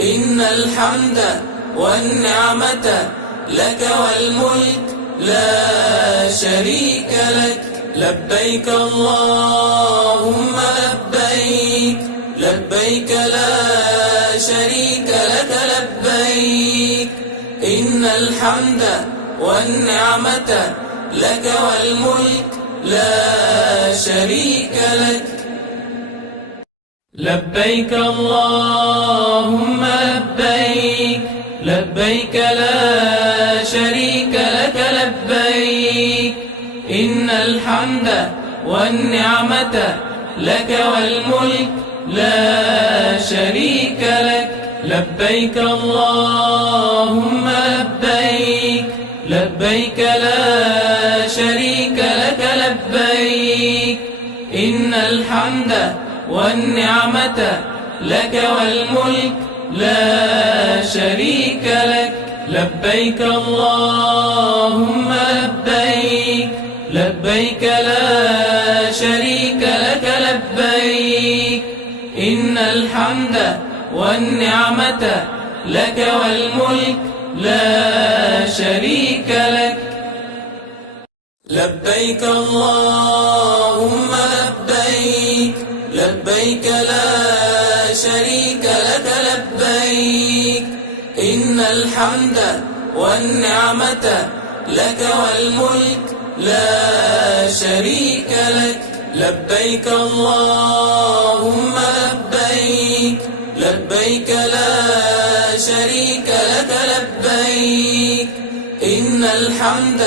إن الحمد والنعمة لك والملك لا شريك لك لبيك اللهم لبيك لبيك لا شريك لك لبيك إن الحمد والنعمة لك والملك لا شريك لك لبيك اللهم لبيك لبيك لا شريك لك لبيك إن الحمد والنعمة لك والملك لا شريك لك لبيك اللهم لبيك لبيك لا شريك لك لبيك إن الحمد والنعمة لك والملك لا شريك لك لبيك اللهم لبيك لبيك لا شريك لك لبيك إن الحمد والنعمة لك والملك لا شريك لك لبيك اللهم لبيك لبيك لا شريك لك لبيك إن الحمد والنعمة لك والملك لا شريك لك لبيك اللهم لبيك لبيك لا شريك لك لبيك إن الحمد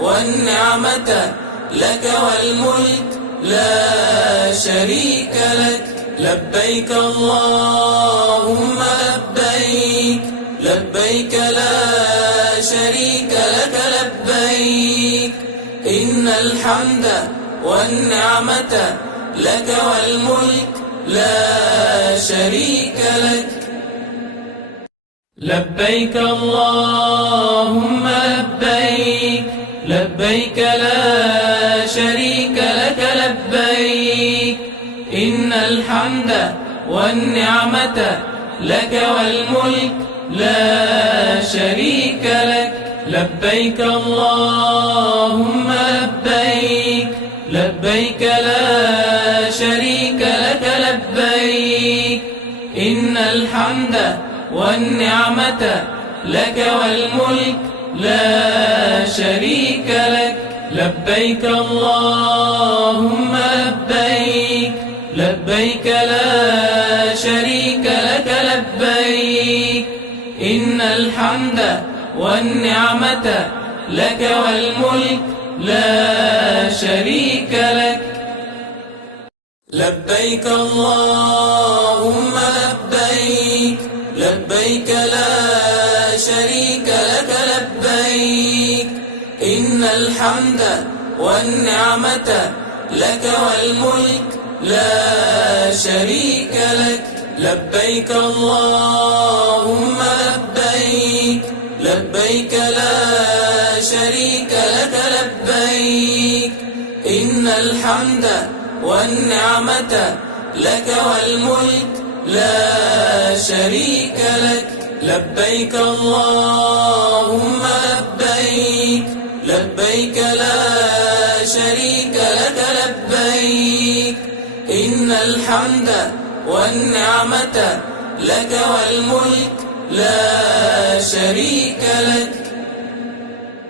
والنعمة لك والملك لا شريك لك لبيك اللهم لبيك لبيك لا شريك لك لبيك إن الحمد والنعمة لك والملك لا شريك لك لبيك اللهم لبيك لبيك لا شريك لك لبيك إن الحمد والنعمة لك والملك لا شريك لك لبيك اللهم لبيك لبيك لا شريك لك لبيك إن الحمد والنعمة لك والملك لا شريك لك لبيك اللهم لبيك لبيك لا شريك لك لبيك إن الحمد والنعمة لك والملك لا شريك لك لبيك اللهم لبيك لبيك لا شريك لك لبيك إن الحمد والنعمة لك والملك لا شريك لك لبيك اللهم لبيك لبيك لا شريك لك لبيك إن الحمد والنعمة لك والملك لا شريك لك لبيك اللهم لبيك لبيك لا شريك لك لبيك إن الحمد والنعمة لك والملك لا شريك لك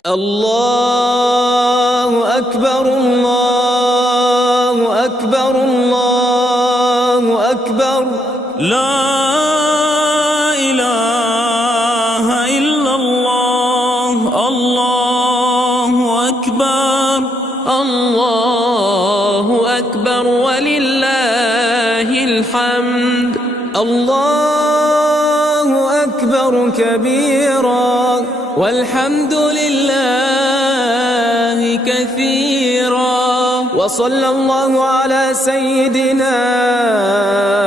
الله أكبر الله أكبر الله أكبر لا إله إلا الله الله أكبر الله أكبر ولله الحمد الله أكبر كبيرا والحمد لله كثيرا كثيرا. وصلى الله على سيدنا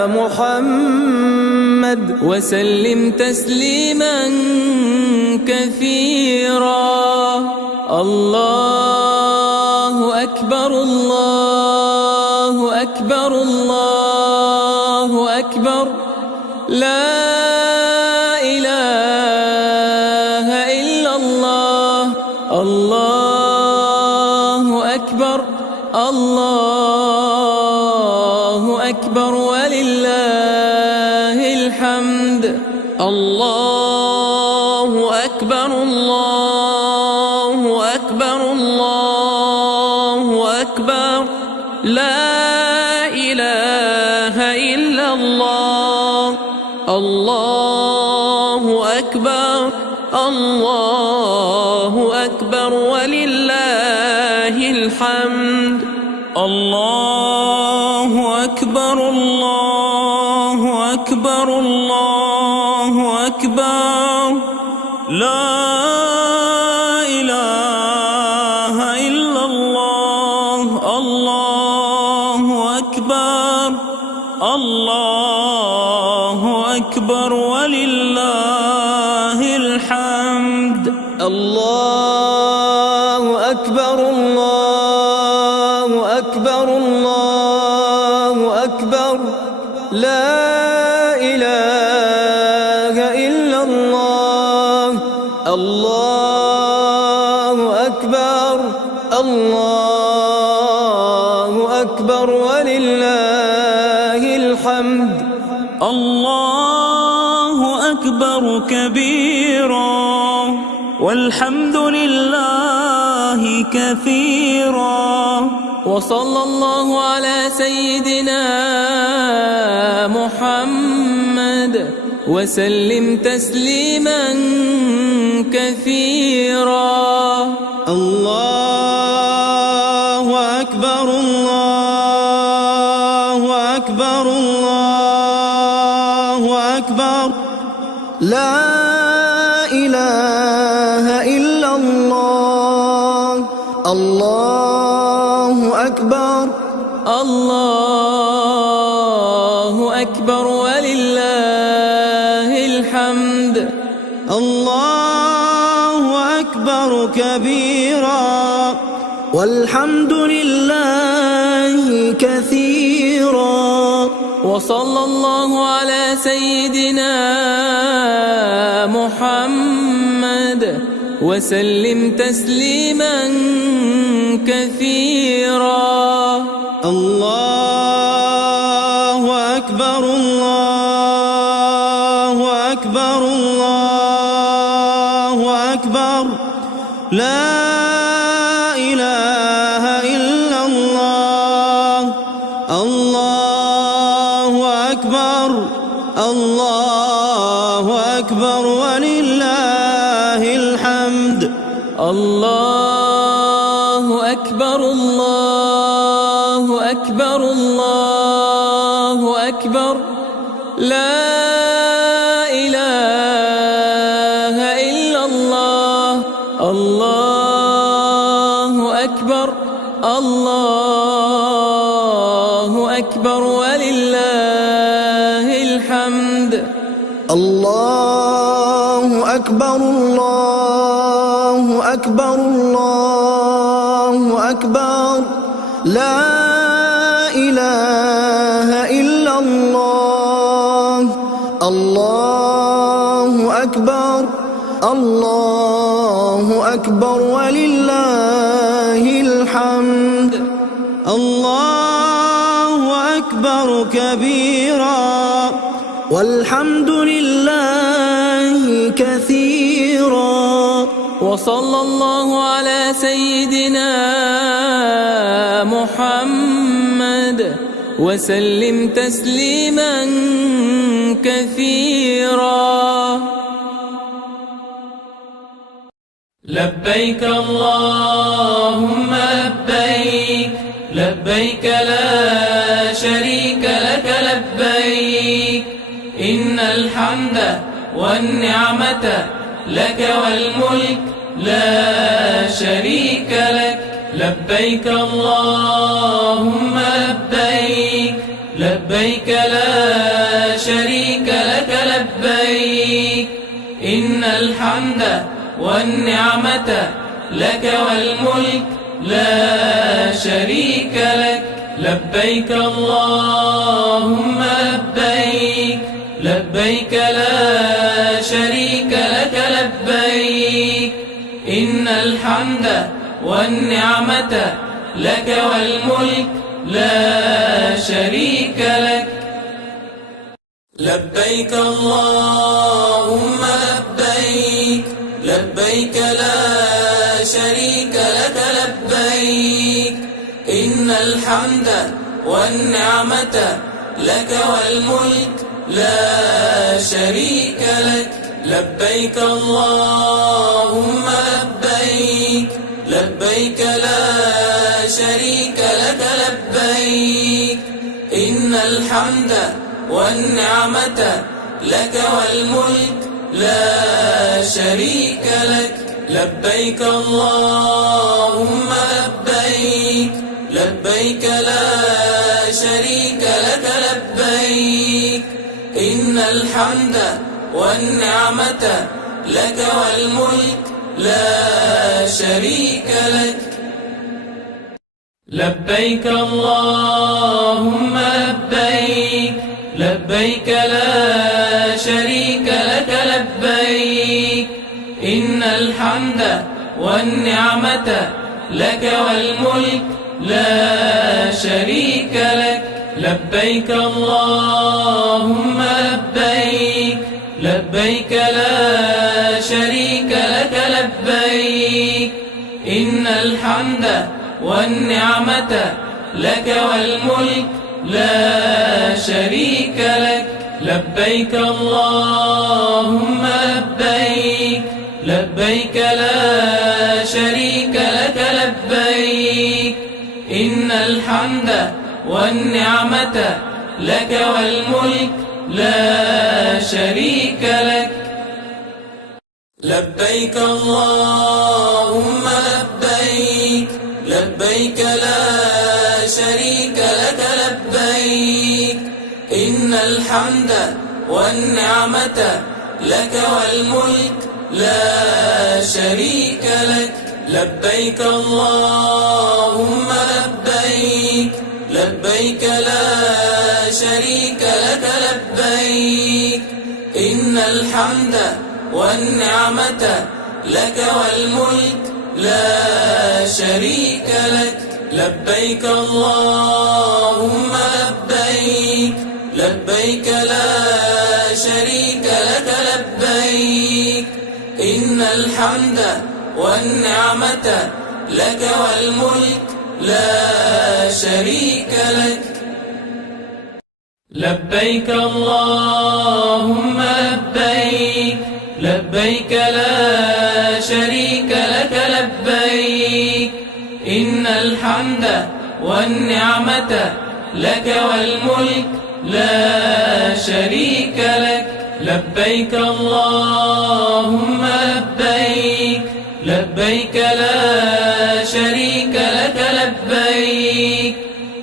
محمد وسلم تسليما كثيرا. الله أكبر الله أكبر الله أكبر لا إله إلا الله. الله أكبر الله أكبر ولله الحمد. الله أكبر الله أكبر الله أكبر لا إله إلا الله. الله أكبر الله أكبر ولله الحمد. الله أكبر الله أكبر الله أكبر لا إله إلا الله. الله أكبر الله أكبر ولله الحمد. الله أكبر الله أكبر الله أكبر لا إله إلا الله. الله أكبر الله أكبر ولله الحمد. الله أكبر كبيرا والحمد لله كثيرا. وصلى الله على سيدنا محمد وسلم تسليما كثيرا. الله أكبر الله أكبر الله أكبر لا إله إلا الله. الله أكبر الله أكبر ولله الحمد. الله أكبر كبيرا والحمد لله كثيرا. وصلى الله على سيدنا محمد وسلم تسليما كثيرا. الله أكبر الله أكبر الله أكبر لا إله إلا الله. الله أكبر الله أكبر ولله الحمد. الله أكبر الله أكبر الله أكبر لا إله إلا الله. الله أكبر الله أكبر ولله الحمد. الله أكبر الله أكبر الله أكبر لا إله إلا الله. الله أكبر الله أكبر ولله الحمد. الله أكبر كبيرا والحمد لله كثيرا. وصلى الله على سيدنا محمد وسلم تسليما كثيرا. لبيك اللهم لبيك لبيك لا شريك لك لبيك إن الحمد والنعمة لك والملك لا شريك لك لبيك اللهم لبيك لبيك لا شريك لك لبيك إن الحمد والنعمة لك والملك لا شريك لك لبيك اللهم لبيك لبيك لا شريك لك لبيك إن الحمد والنعمة لك والملك لا شريك لك لبيك اللهم لبيك لبيك لا شريك لك لبيك إن الحمد والنعمة لك والملك لا شريك لك لبيك اللهم لبيك لبيك لا شريك لك لبيك إن الحمد والنعمة لك والملك لا شريك لك لبيك اللهم لبيك لبيك لا شريك لك لبيك إن الحمد والنعمة لك والملك لا شريك لك لبيك اللهم لبيك لبيك لا شريك لك لبيك إن الحمد والنعمة لك والملك لا شريك لك لبيك اللهم لبيك لبيك لا شريك لك لبيك إن الحمد والنعمة لك والملك لا شريك لك لبيك اللهم لبيك لبيك لا شريك لك لبيك إن الحمد والنعمة لك والملك لا شريك لك لبيك اللهم لبيك لبيك لا شريك لك لبيك إن الحمد والنعمة لك والملك لا شريك لك لبيك اللهم لبيك لبيك لا شريك لك لبيك إن الحمد والنعمة لك والملك لا شريك لك لبيك اللهم لبيك لبيك لا شريك لك لبيك إن الحمد والنعمة لك والملك لا شريك لك لبيك اللهم لبيك لبيك لا شريك لك لبيك إن الحمد والنعمة لك والملك لا شريك لك لبيك اللهم لبيك لبيك لا شريك لك لبيك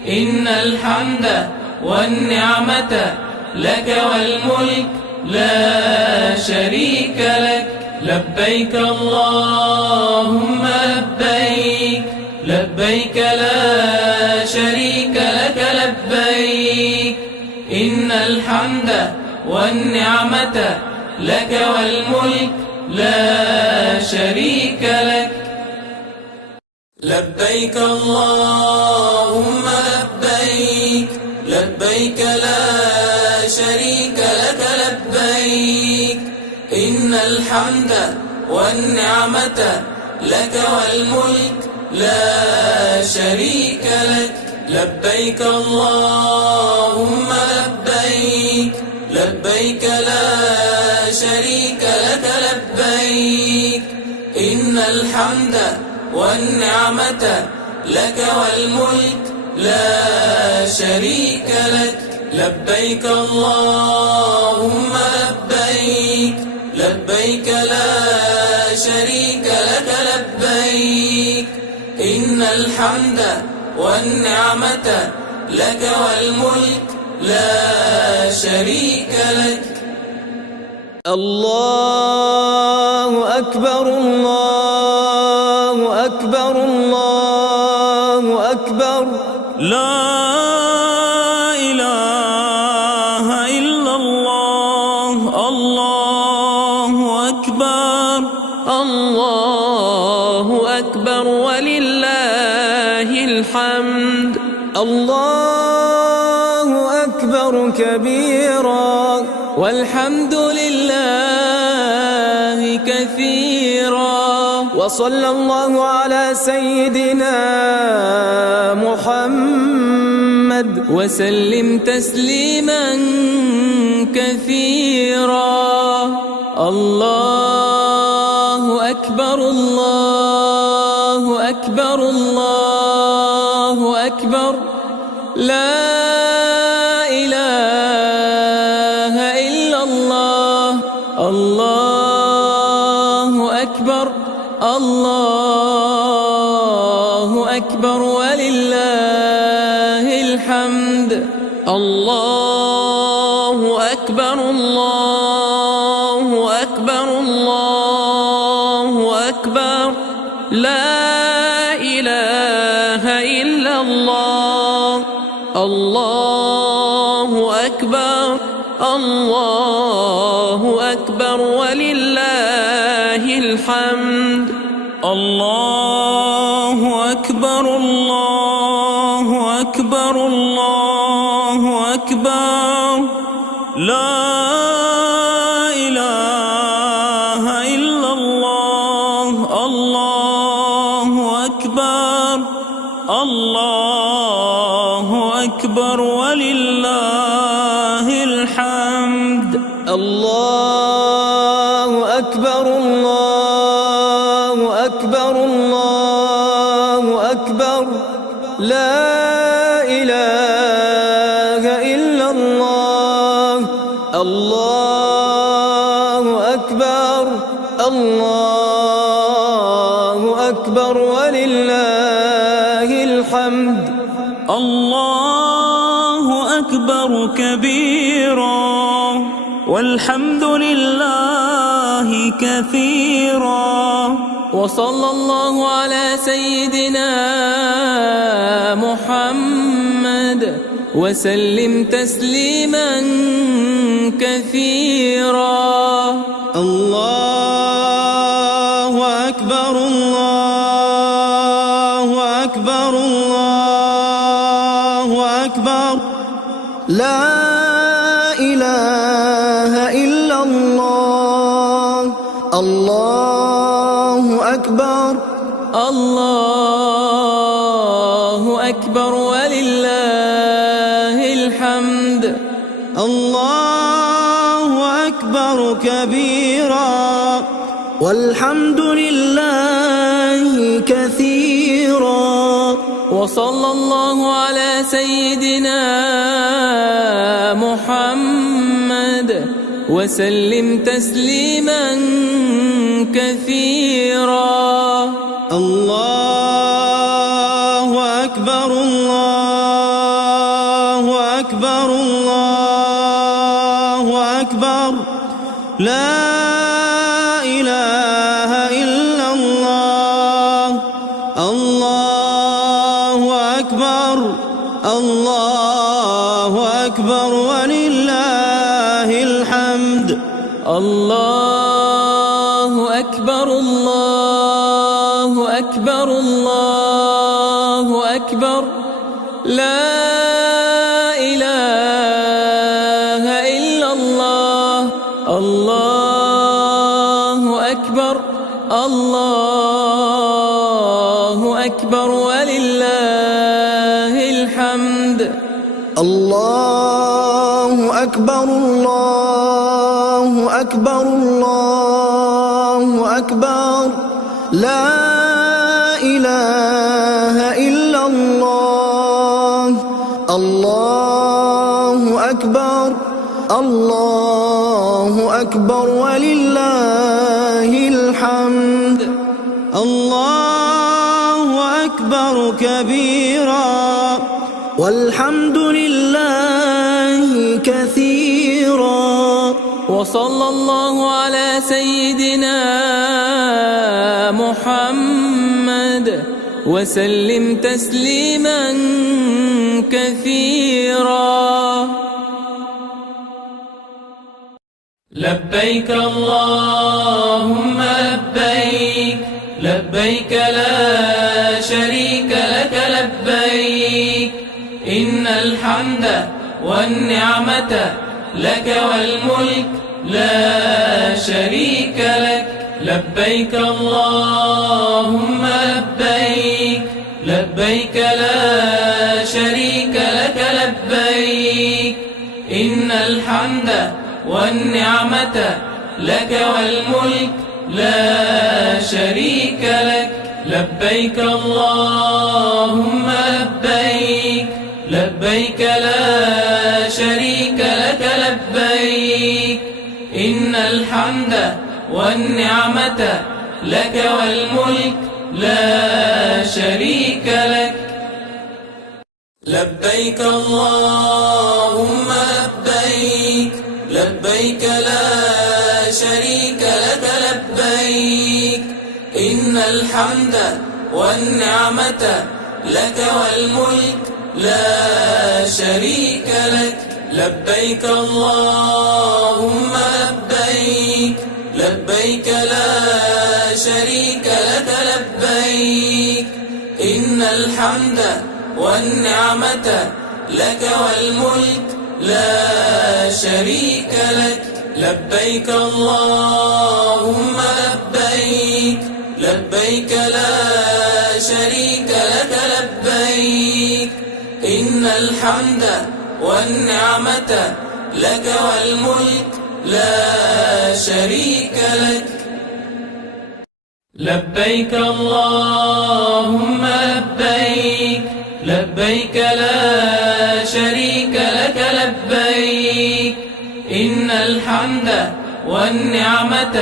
إن الحمد والنعمة لك والملك لا شريك لك لبيك اللهم لبيك لبيك لا شريك لك لبيك إن الحمد والنعمة لك والملك لا شريك لك لبيك اللهم لبيك لبيك لا شريك لك لبيك إن الحمد والنعمة لك والملك لا شريك لك لبيك اللهم لبيك لبيك لا شريك لك لبيك إن الحمد والنعمة لك والملك لا شريك لك لبيك اللهم لبيك لبيك لا شريك لك لبيك إن إن الحمد والنعمة لك والملك لا شريك لك. الله أكبر الله أكبر الله أكبر. لا إله إلا الله. الله أكبر. الله أكبر ولله الحمد. الله أكبر كبيرا والحمد لله كثيرا. وصلى الله على سيدنا محمد وسلم تسليما كثيرا. الله أكبر الله أكبر الله أكبر. لا إله إلا الله. الله أكبر الله أكبر ولله الحمد. الله أكبر الله أكبر الله أكبر. لا إله إلا الله. الله أكبر الله أكبر ولله الحمد. الله أكبر الله أكبر الله أكبر. لا إله إلا الله. الله أكبر الله أكبر ولله الحمد. الله أكبر الله أكبر الله أكبر. لا إله إلا الله. الله أكبر الله أكبر ولله الحمد. الله أكبر كبيرا والحمد لله كثيرا. وصلى الله على سيدنا محمد وسلم تسليما كثيرا. الله أكبر الله أكبر الله أكبر. لا إله إلا الله. الله أكبر الله أكبر ولله الحمد. الله أكبر كبيرا والحمد لله كثيرا. وصلى الله على سيدنا محمد وسلم تسليما كثيرا. الله أكبر الله أكبر الله أكبر. لا إله إلا الله. الله أكبر الله أكبر ولله الحمد. الله أكبر الله أكبر الله أكبر. لا إله إلا الله. الله أكبر الله أكبر ولله الحمد. الله أكبر الله أكبر الله أكبر. لا إله إلا الله. الله أكبر الله أكبر ولله الحمد. الله أكبر كبيرا والحمد لله كثيرا. وصلى الله على سيدنا محمد وسلم تسليما كثيرا. لبيك اللهم لبيك، لبيك لا شريك لك لبيك، إن الحمد والنعمة لك والملك لا شريك لك. لبيك اللهم لبيك، لبيك لا شريك لك لبيك، إن الحمد والنعمة لك والملك لا شريك لك. لبيك اللهم لبيك، لبيك لا شريك لك لبيك، إن الحمد والنعمة لك والملك لا شريك لك. لبيك اللهم لبيك، لبيك لا شريك لك لبيك، إن الحمد والنعمة لك والملك لا شريك لك. لبيك اللهم لبيك، لبيك لا شريك لك لبيك، إن الحمد والنعمة لك والملك لا شريك لك. لبيك اللهم لبيك، لبيك لا شريك لك لبيك، إن الحمد والنعمة لك والملك لا شريك لك. لبيك اللهم لبيك، لبيك لا شريك لك لبيك، إن الحمد والنعمة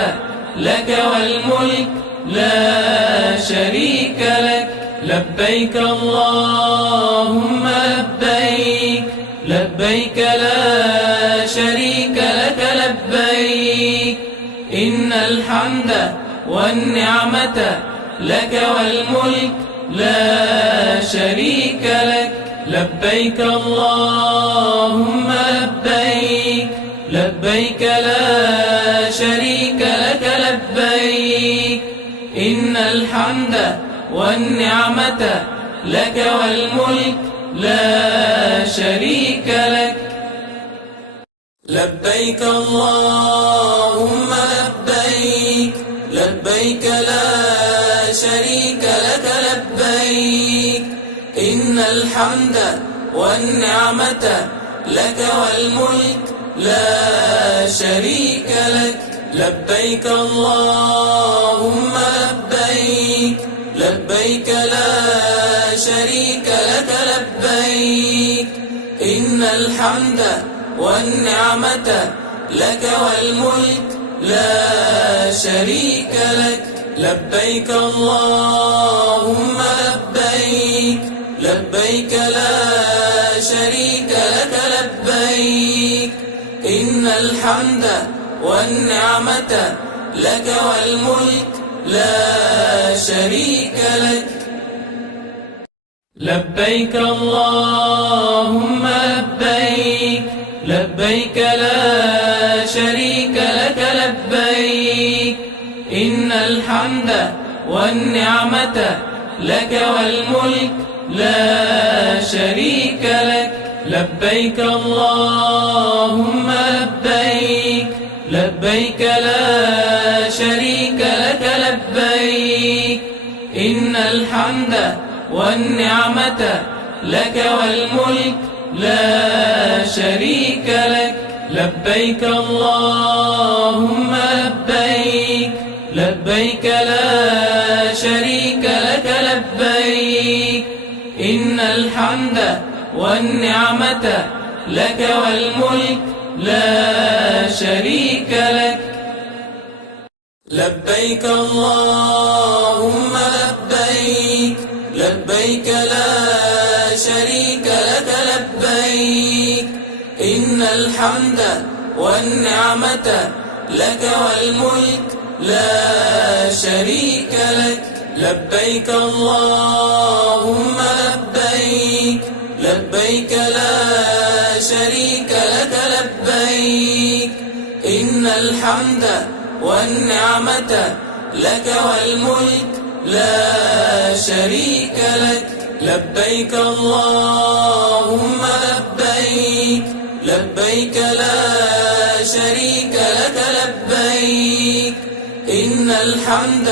لك والملك لا شريك لك. لبيك اللهم لبيك، لبيك لا شريك لك لبيك، إن الحمد والنعمة لك والملك لا شريك لك. لبيك اللهم لبيك، لبيك لا شريك لك لبيك، إن الحمد والنعمة لك والملك لا شريك لك. لبيك اللهم لبيك، لبيك لا شريك لك لبيك، إن الحمد والنعمة لك والملك لا شريك لك. لبيك اللهم لبيك، لبيك لا شريك لك لبيك، إن الحمد والنعمة لك والملك لا شريك لك. لبيك اللهم لبيك، لبيك لا شريك لك لبيك، إن الحمد والنعمة لك والملك لا شريك لك. لبيك اللهم لبيك، لبيك لا شريك لك لبيك، إن الحمد والنعمة لك والملك لا شريك لك. لبيك اللهم لبيك، لبيك لا شريك لك لبيك، إن الحمد والنعمة لك والملك لا شريك لك. لبيك اللهم لبيك، لبيك لا شريك لك لبيك، إن الحمد والنعمة لك والملك لا شريك لك. لبيك اللهم لبيك، لبيك لبيك لا شريك لك لبيك إن الحمد والنعمة لك والملك لا شريك لك لبيك اللهم لبيك لبيك لا شريك لك لبيك إن الحمد والنعمة لك والملك لا شريك لك لبيك اللهم لبيك لبيك لا شريك لك لبيك إن الحمد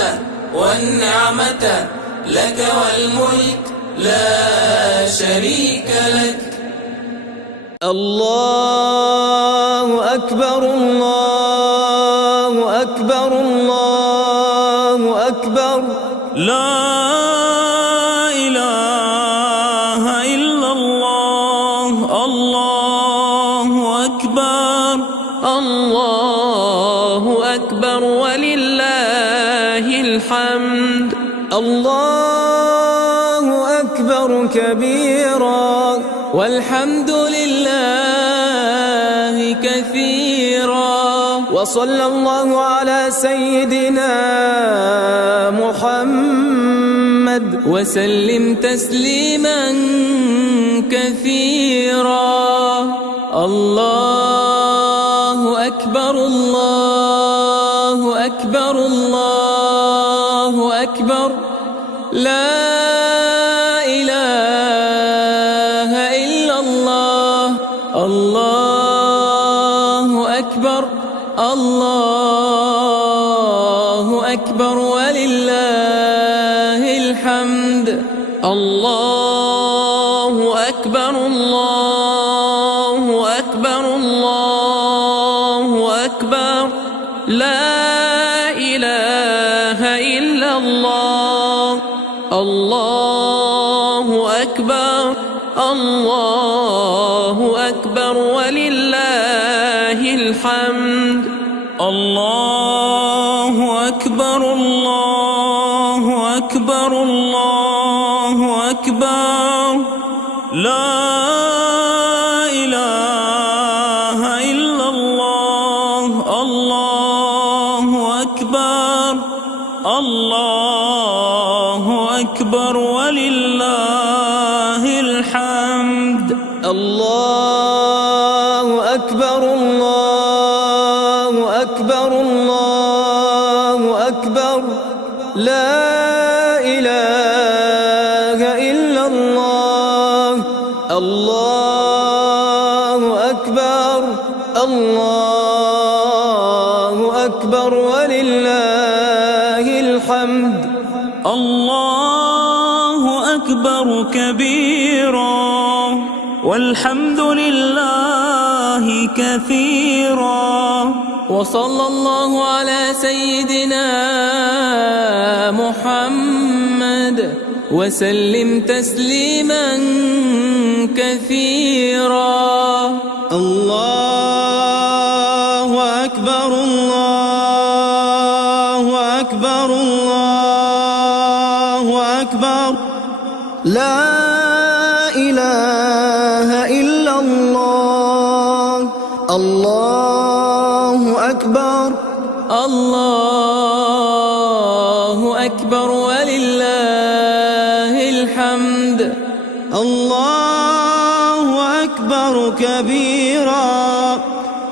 والنعمة لك والملك لا شريك لك الله أكبر الله أكبر الله أكبر لا إله إلا الله الله أكبر الله أكبر ولله الحمد الله أكبر كبيرا والحمد لله كثيرا وصلى الله على سيدنا محمد وسلم تسليما كثيرا الله أكبر الله أكبر الله أكبر لا إله إلا الله الله أكبر الله أكبر ولله الحمد الله أكبر الله أكبر الله أكبر لا إله إلا الله الله أكبر الله أكبر ولله الحمد الله أكبر الله أكبر الله أكبر لا إله إلا الله الله أكبر الله أكبر ولله الحمد الله أكبر الله أكبر الله أكبر لا إله إلا الله الله أكبر الله أكبر ولله الحمد الله أكبر كبيرا والحمد لله كثيرا وصلى الله على سيدنا محمد وسلم تسليما كثيرا الله أكبر الله أكبر الله أكبر لا إله إلا الله الله أكبر الله أكبر ولله الحمد الله أكبر كبيرا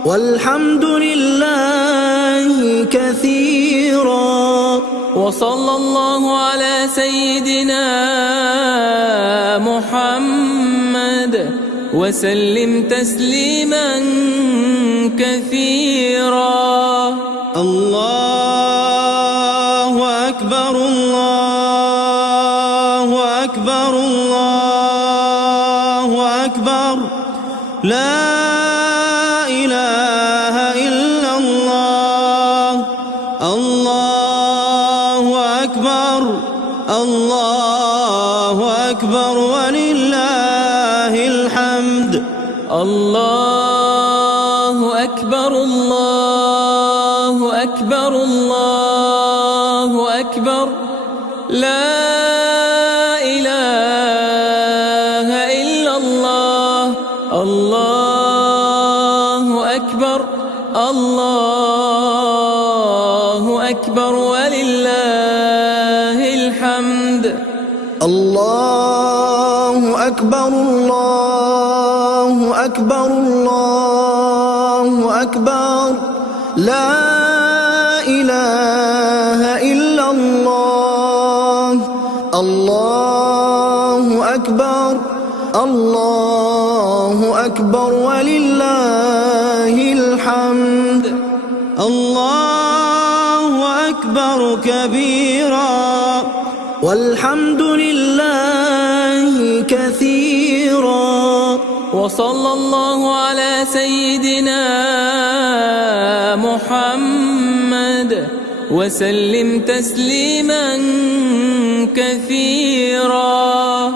والحمد لله كثيرا وصلى الله على سيدنا محمد وسلم تسليما كثيرا الله أكبر الله أكبر الله أكبر لا إله إلا الله الله أكبر الله أكبر ولله الحمد الله أكبر الله أكبر الله أكبر لا إله الله أكبر الله أكبر ولله الحمد. الله أكبر الله أكبر الله أكبر لا إله إلا الله. الله أكبر الله أكبر ولله الحمد. الله أكبر كبيرا والحمد لله كثيرا وصلى الله على سيدنا محمد وسلم تسليما كثيرا.